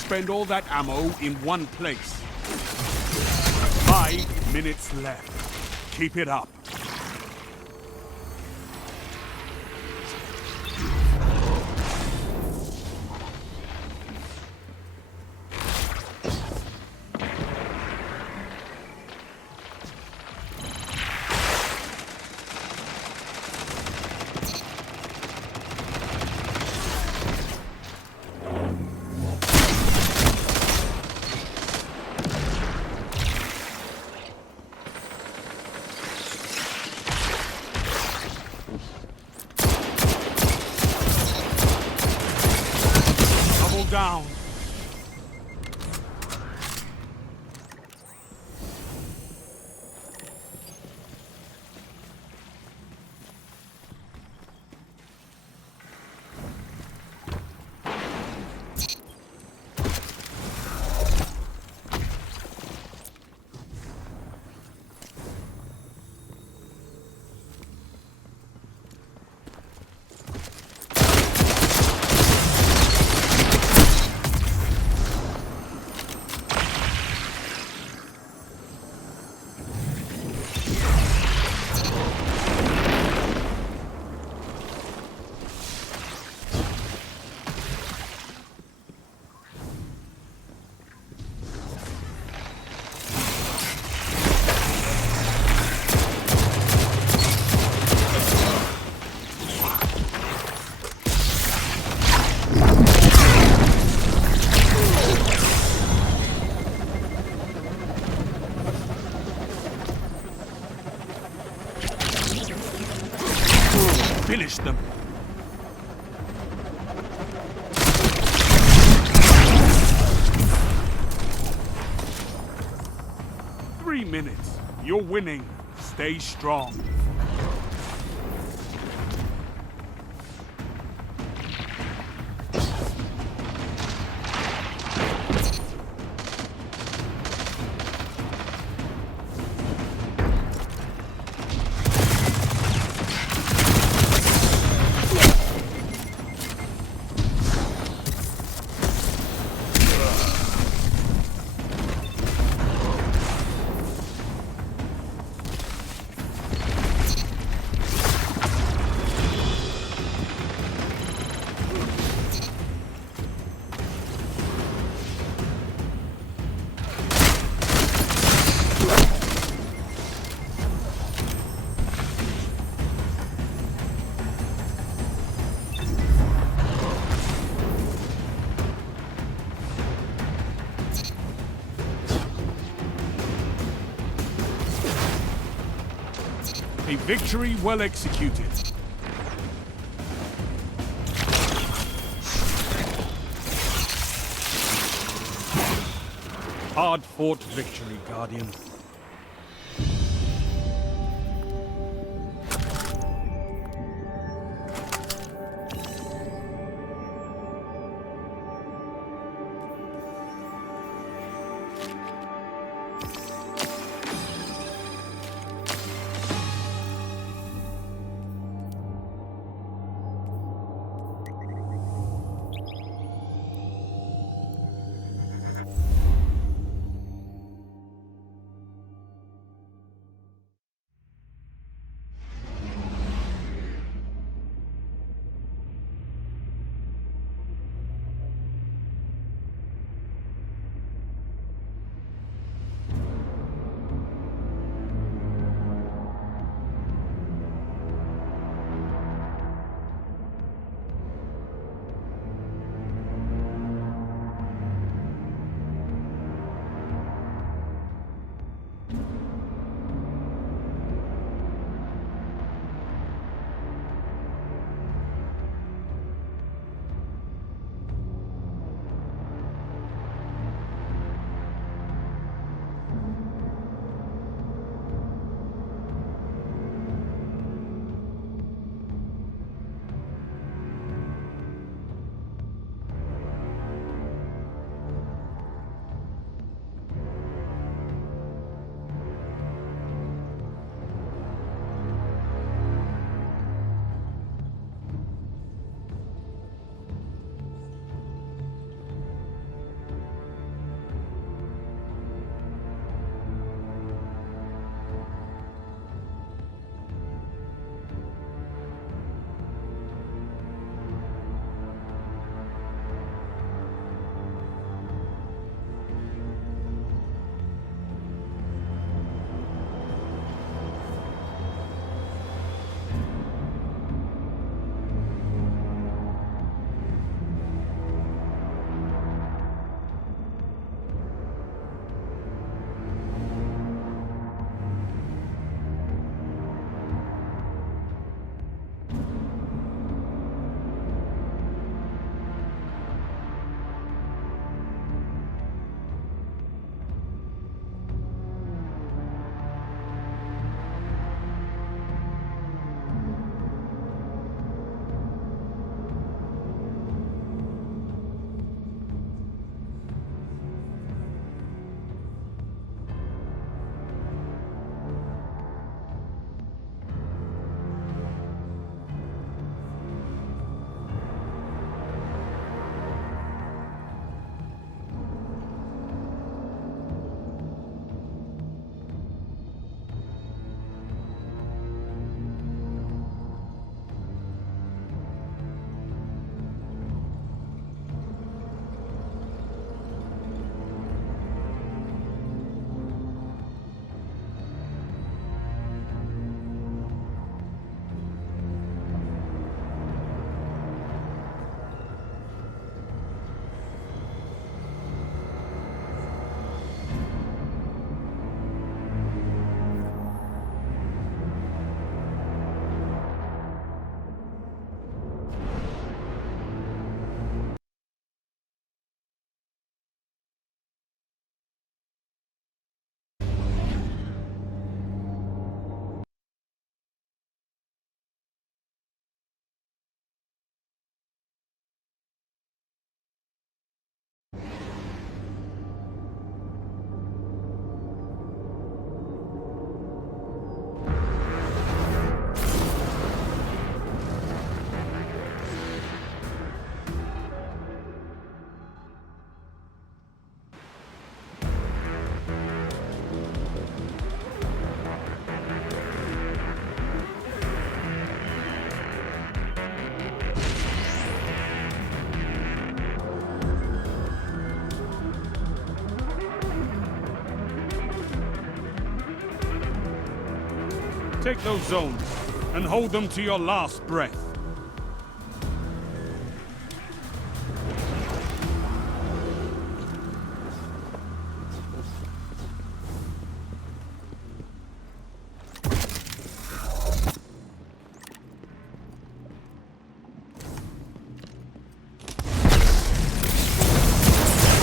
spend all that ammo in one place. 5 minutes left. Keep it up. Down. Finish them. Three minutes. You're winning. Stay strong. A victory well executed. Hard-fought victory, Guardian. Take those zones and hold them to your last breath.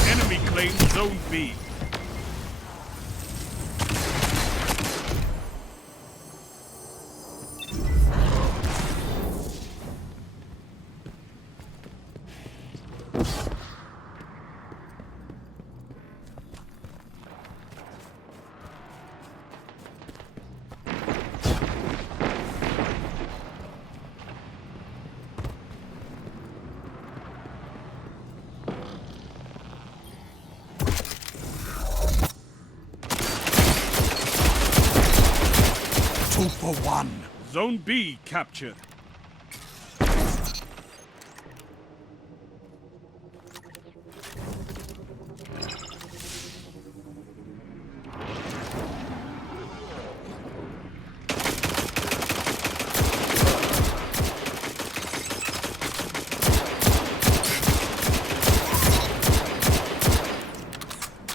Enemy claims Zone B. Two for one. Zone B captured.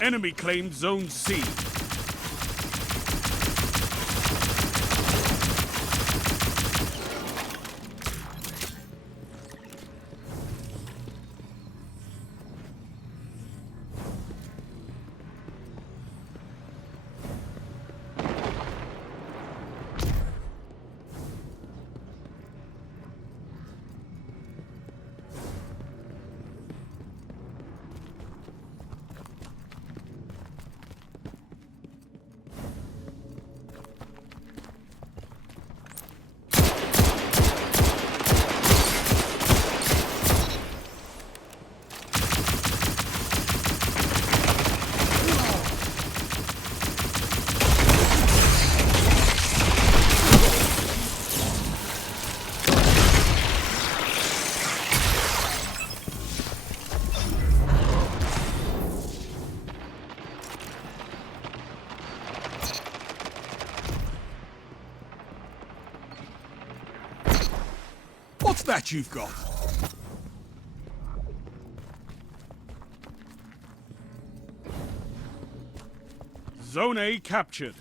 Enemy claimed Zone C. What's that you've got? Zone A captured.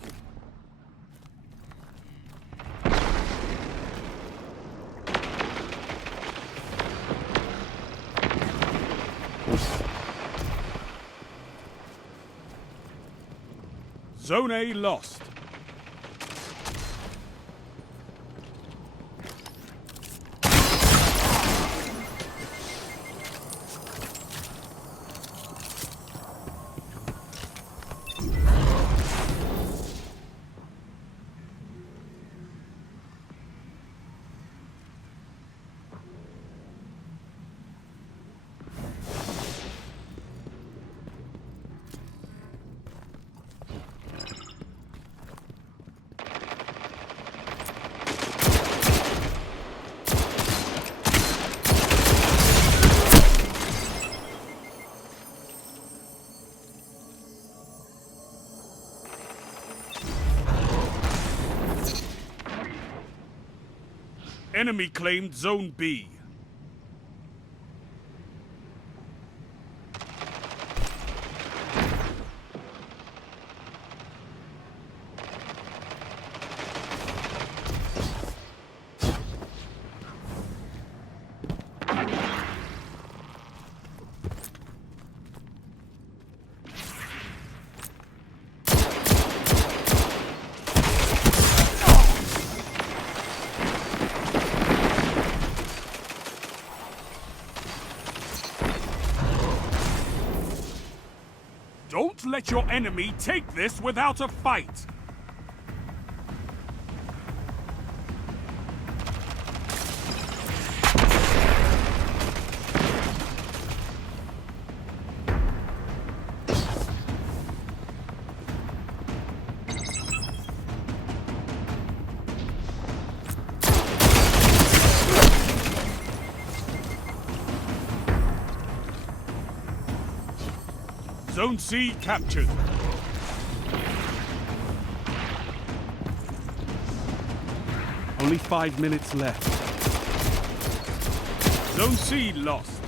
Zone A lost. Enemy claimed Zone B. Don't let your enemy take this without a fight! Zone C captured. Only 5 minutes left. Zone C lost.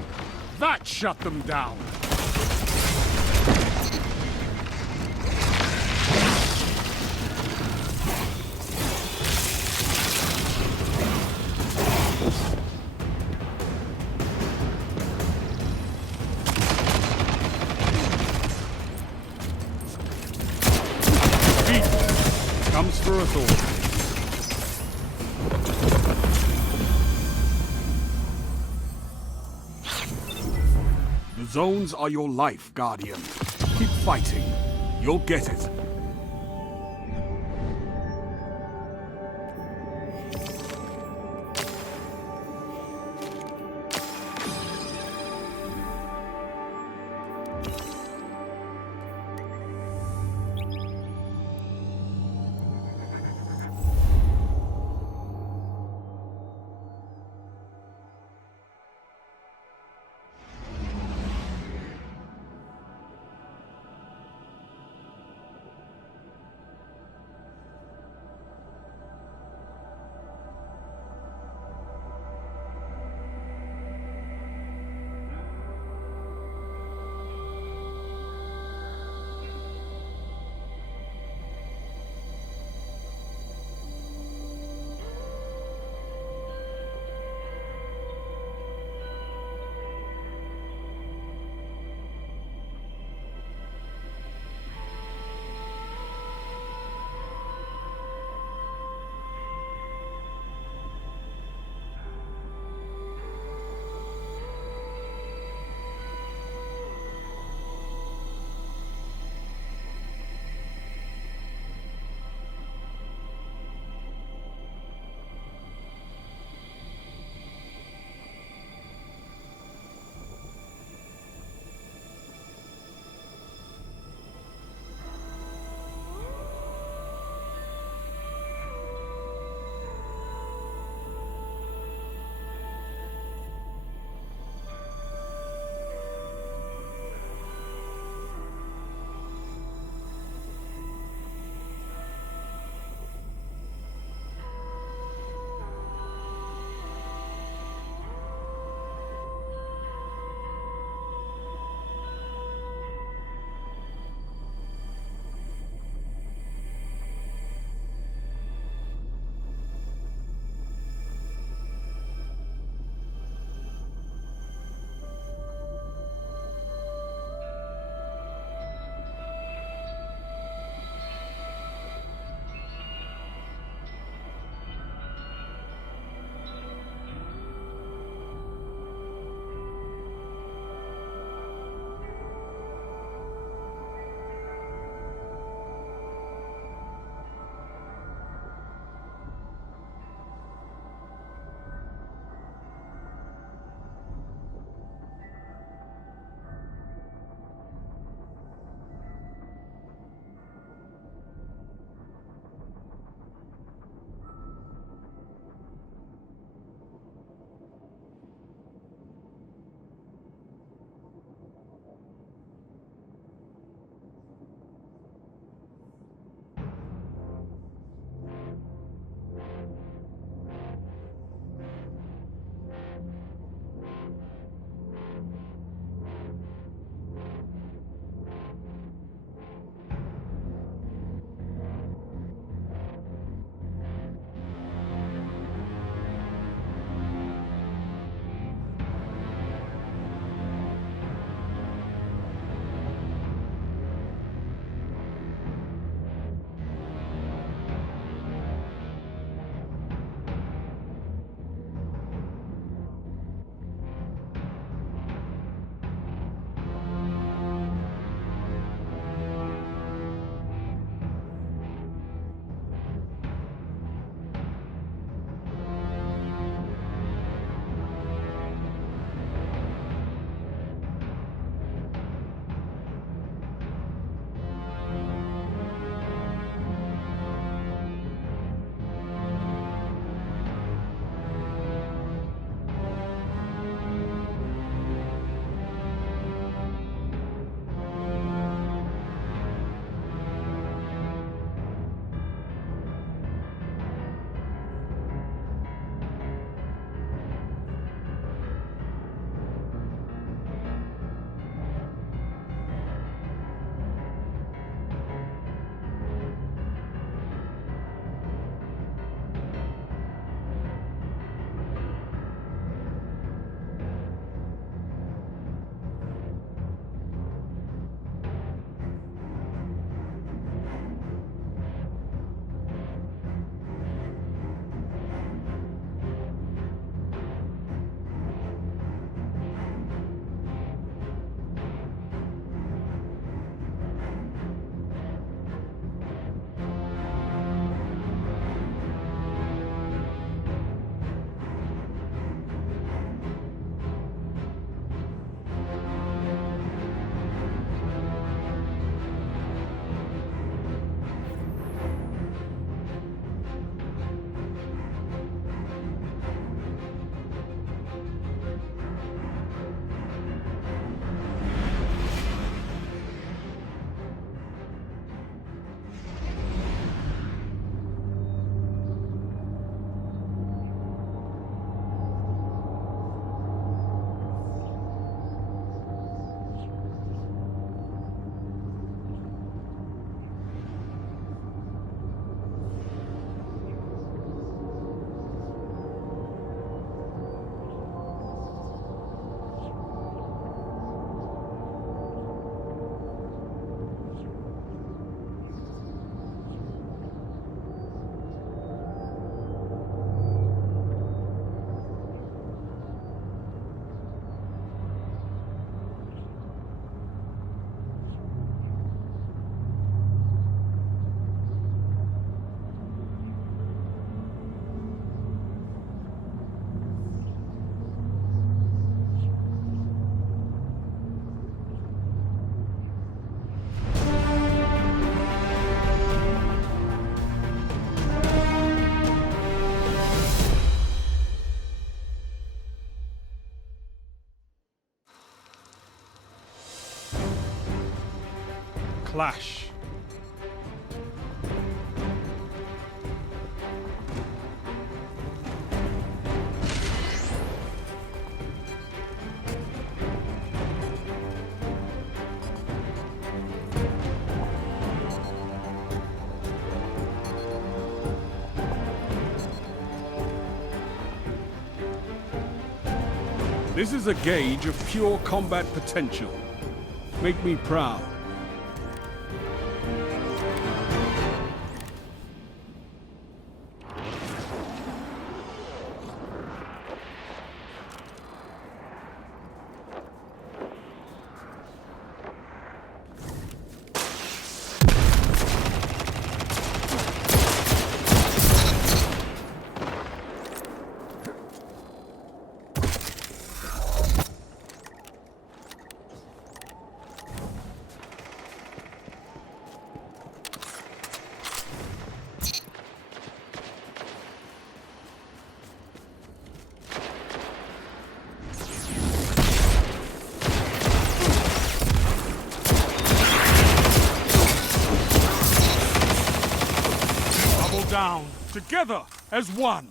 That shut them down. Beat comes for us all. The zones are your life, Guardian. Keep fighting. You'll get it. clash. This is a gauge of pure combat potential. Make me proud. Down, together as one.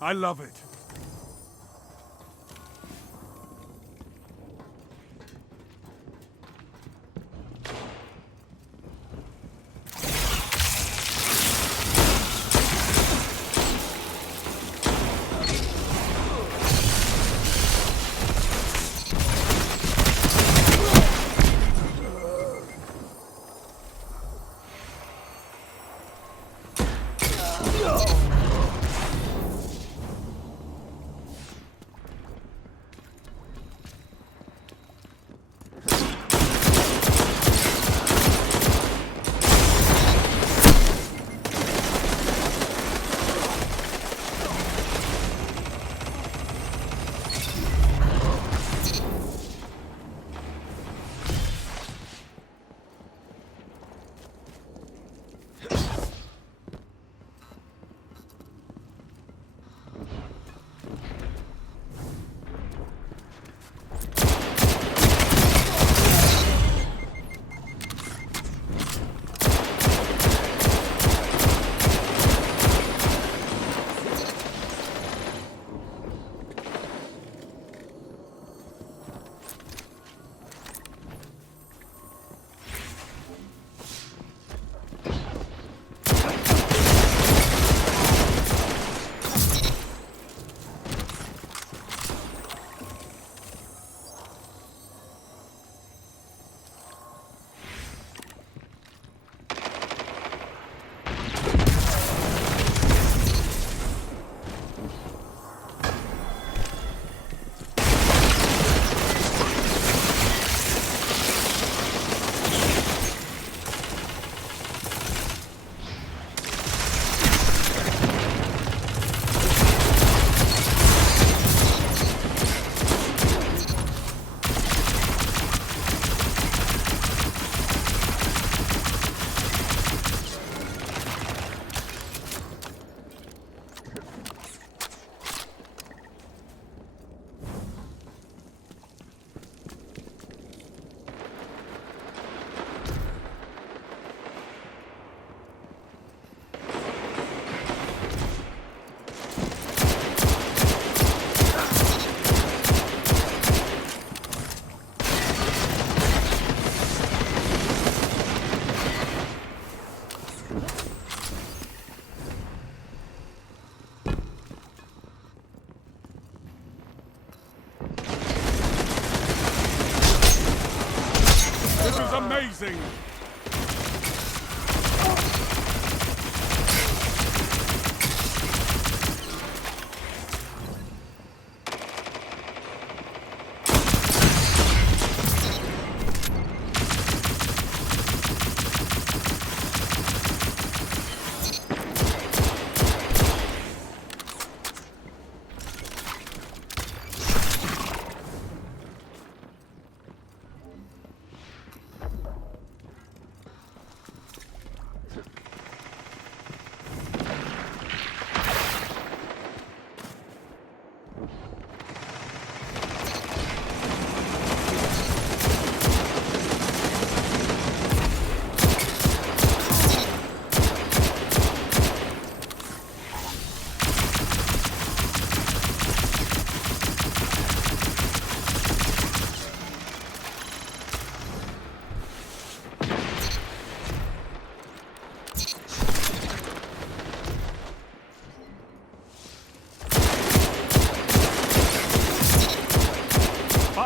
I love it. Amazing!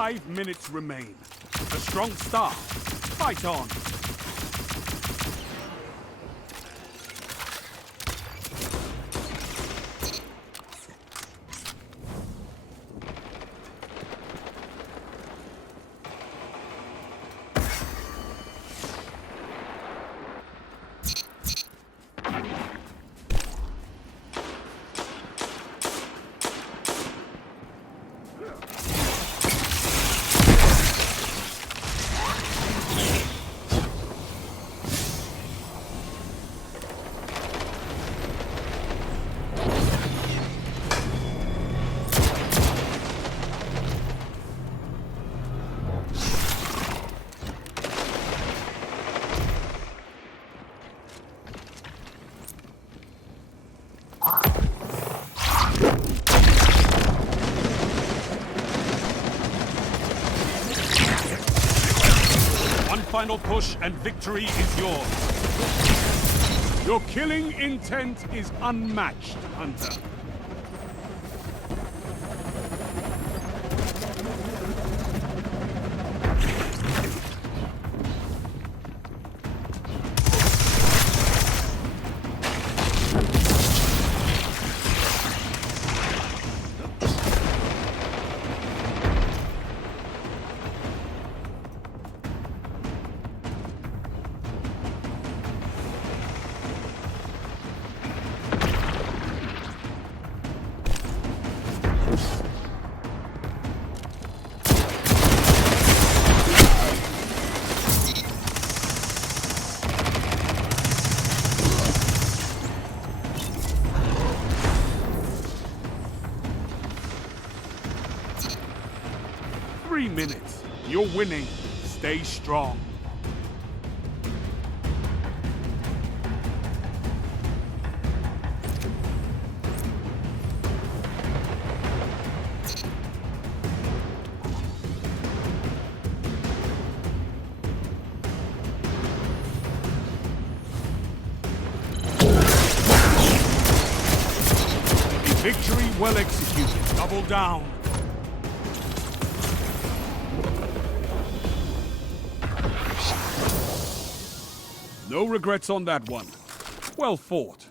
5 minutes remain. A strong start. Fight on. Final push and victory is yours. Your killing intent is unmatched, Hunter. Minutes. You're winning. Stay strong. Victory well executed. Double down. No regrets on that one. Well fought.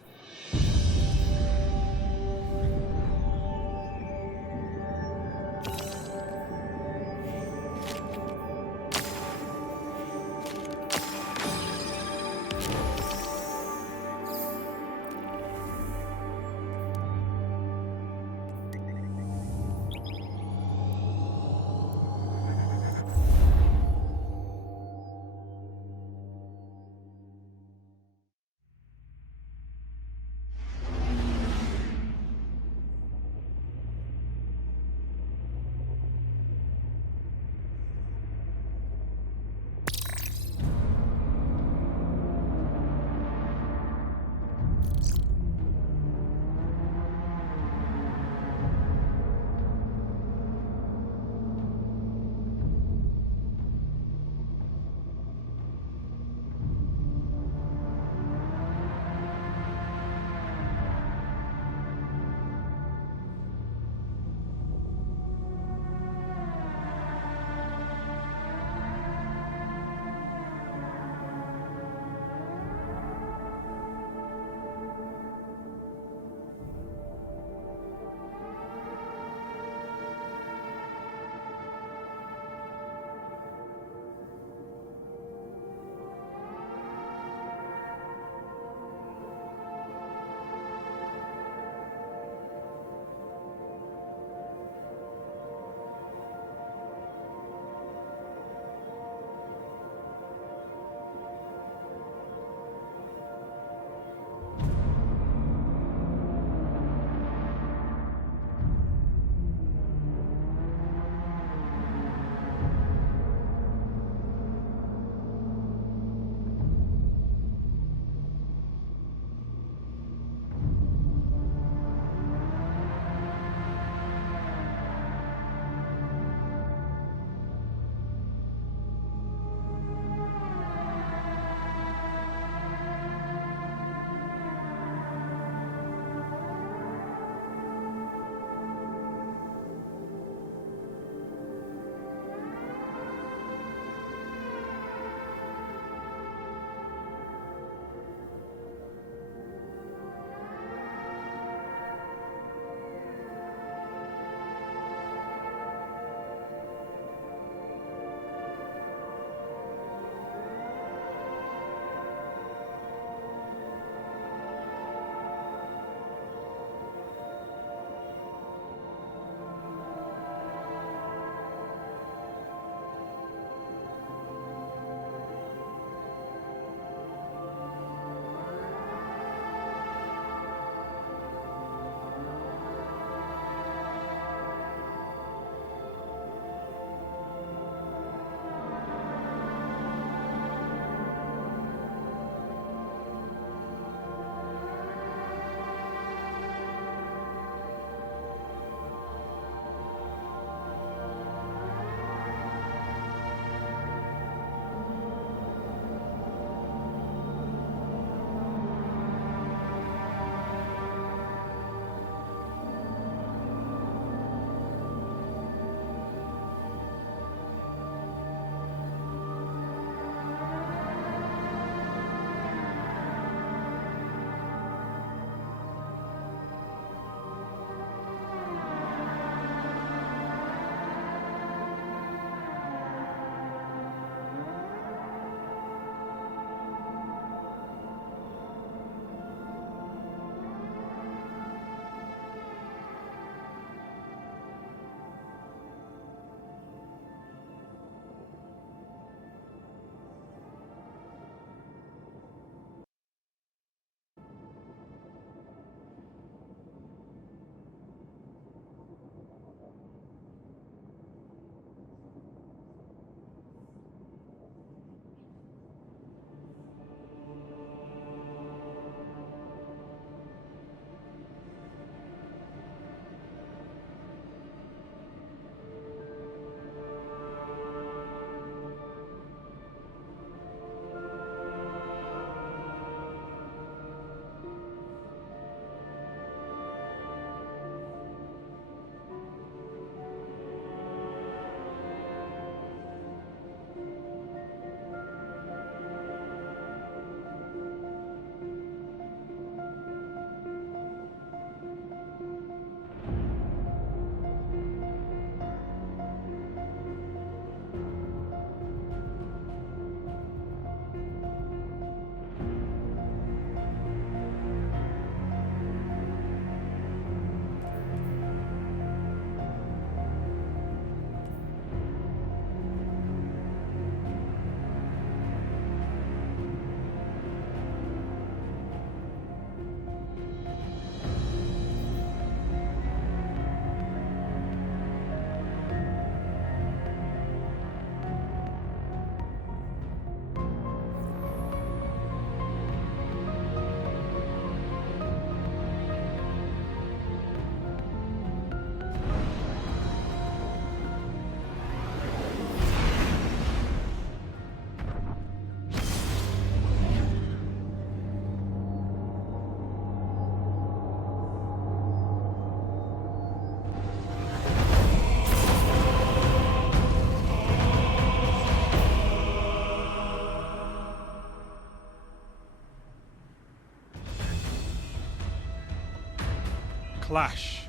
clash.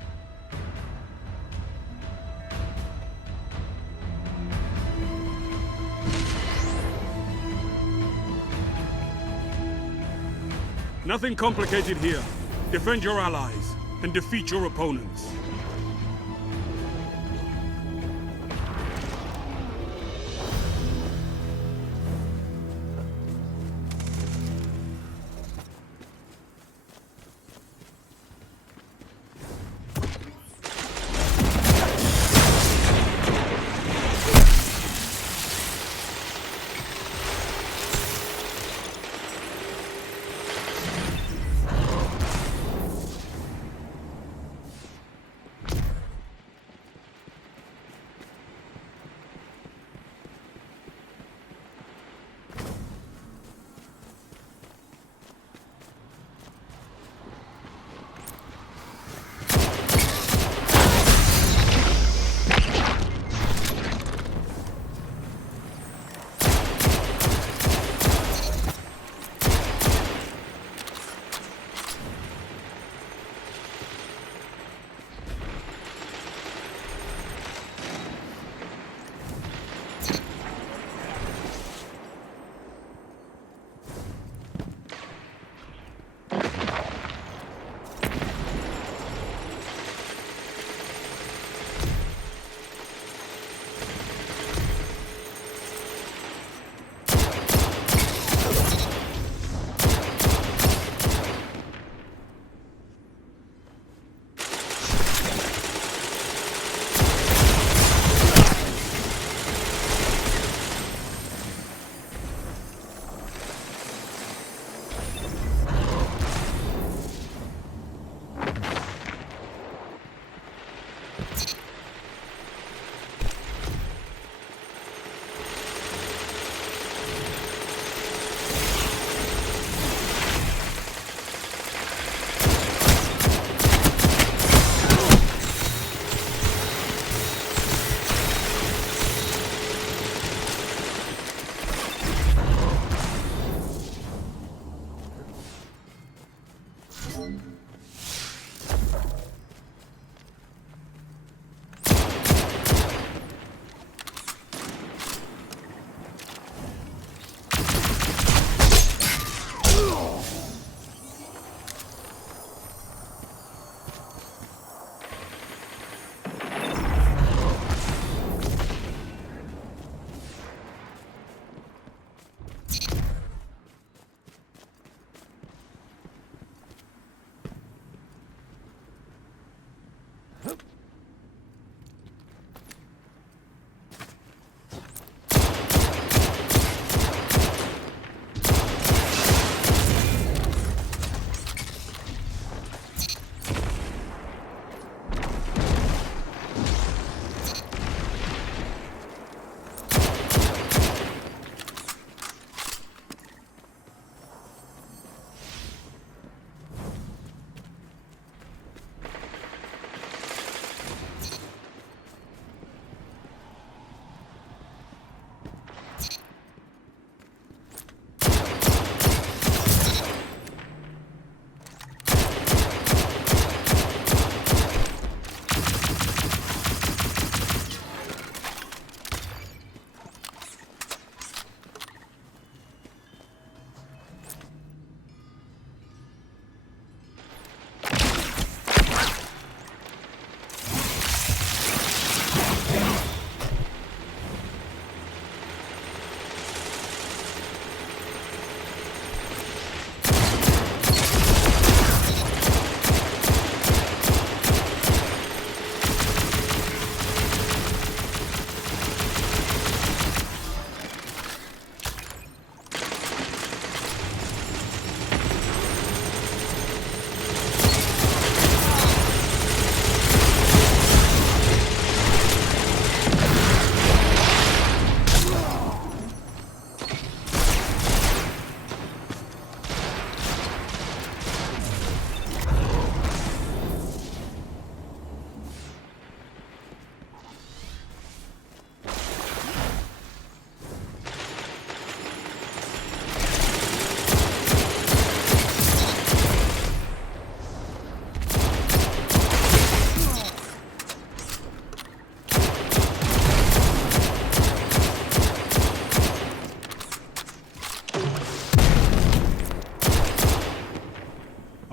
Nothing complicated here. Defend your allies and defeat your opponents.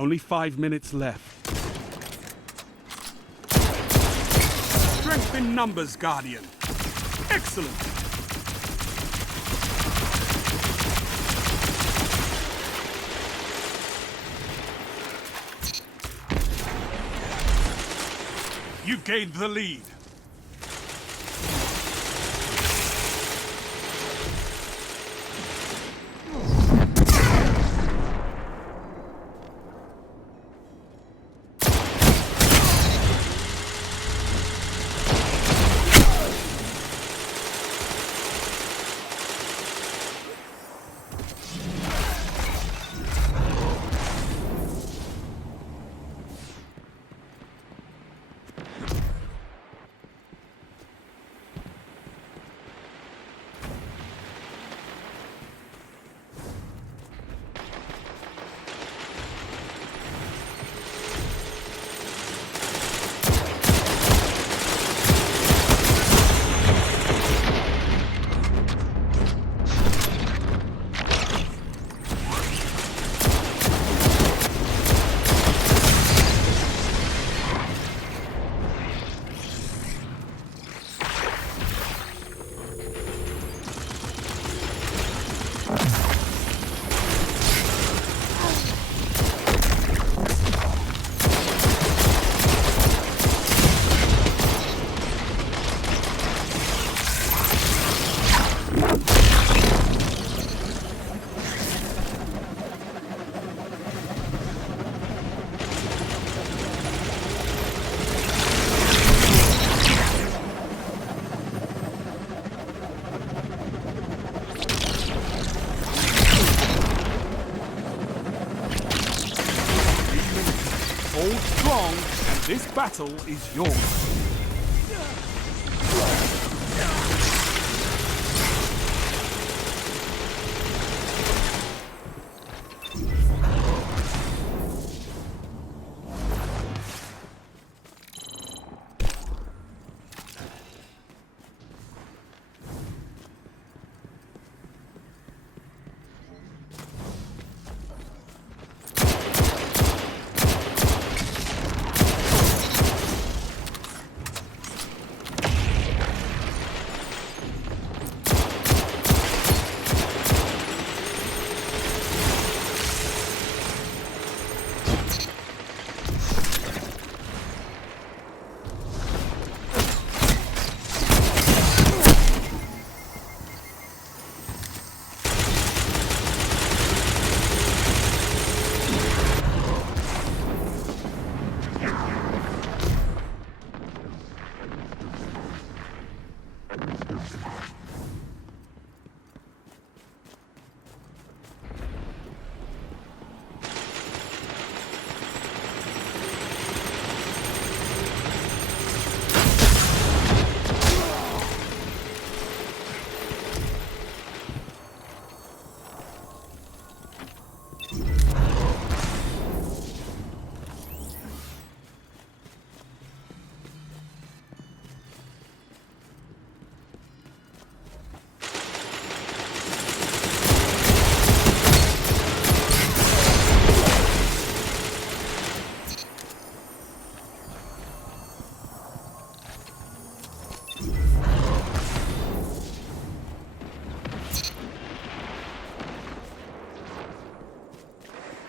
Only 5 minutes left. Strength in numbers, Guardian. Excellent. You gained the lead. Hold strong, and this battle is yours.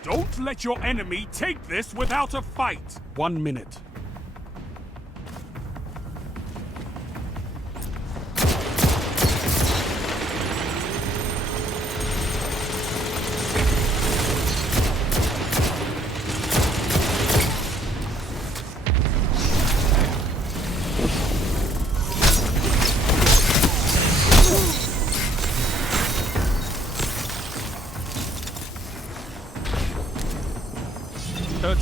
Don't let your enemy take this without a fight. 1 minute.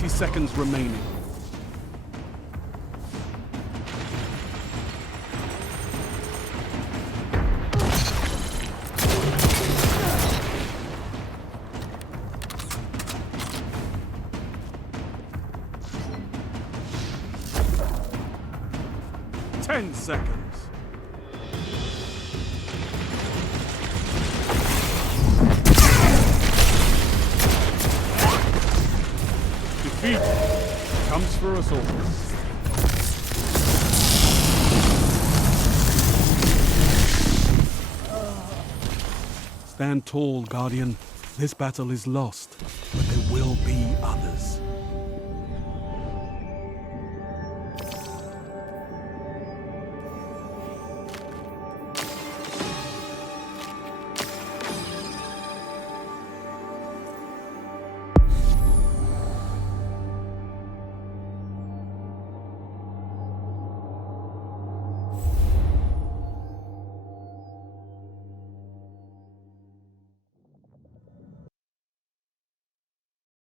Seconds remaining. Ten seconds. Defeat comes for us all. Stand tall, Guardian. This battle is lost, but there will be others.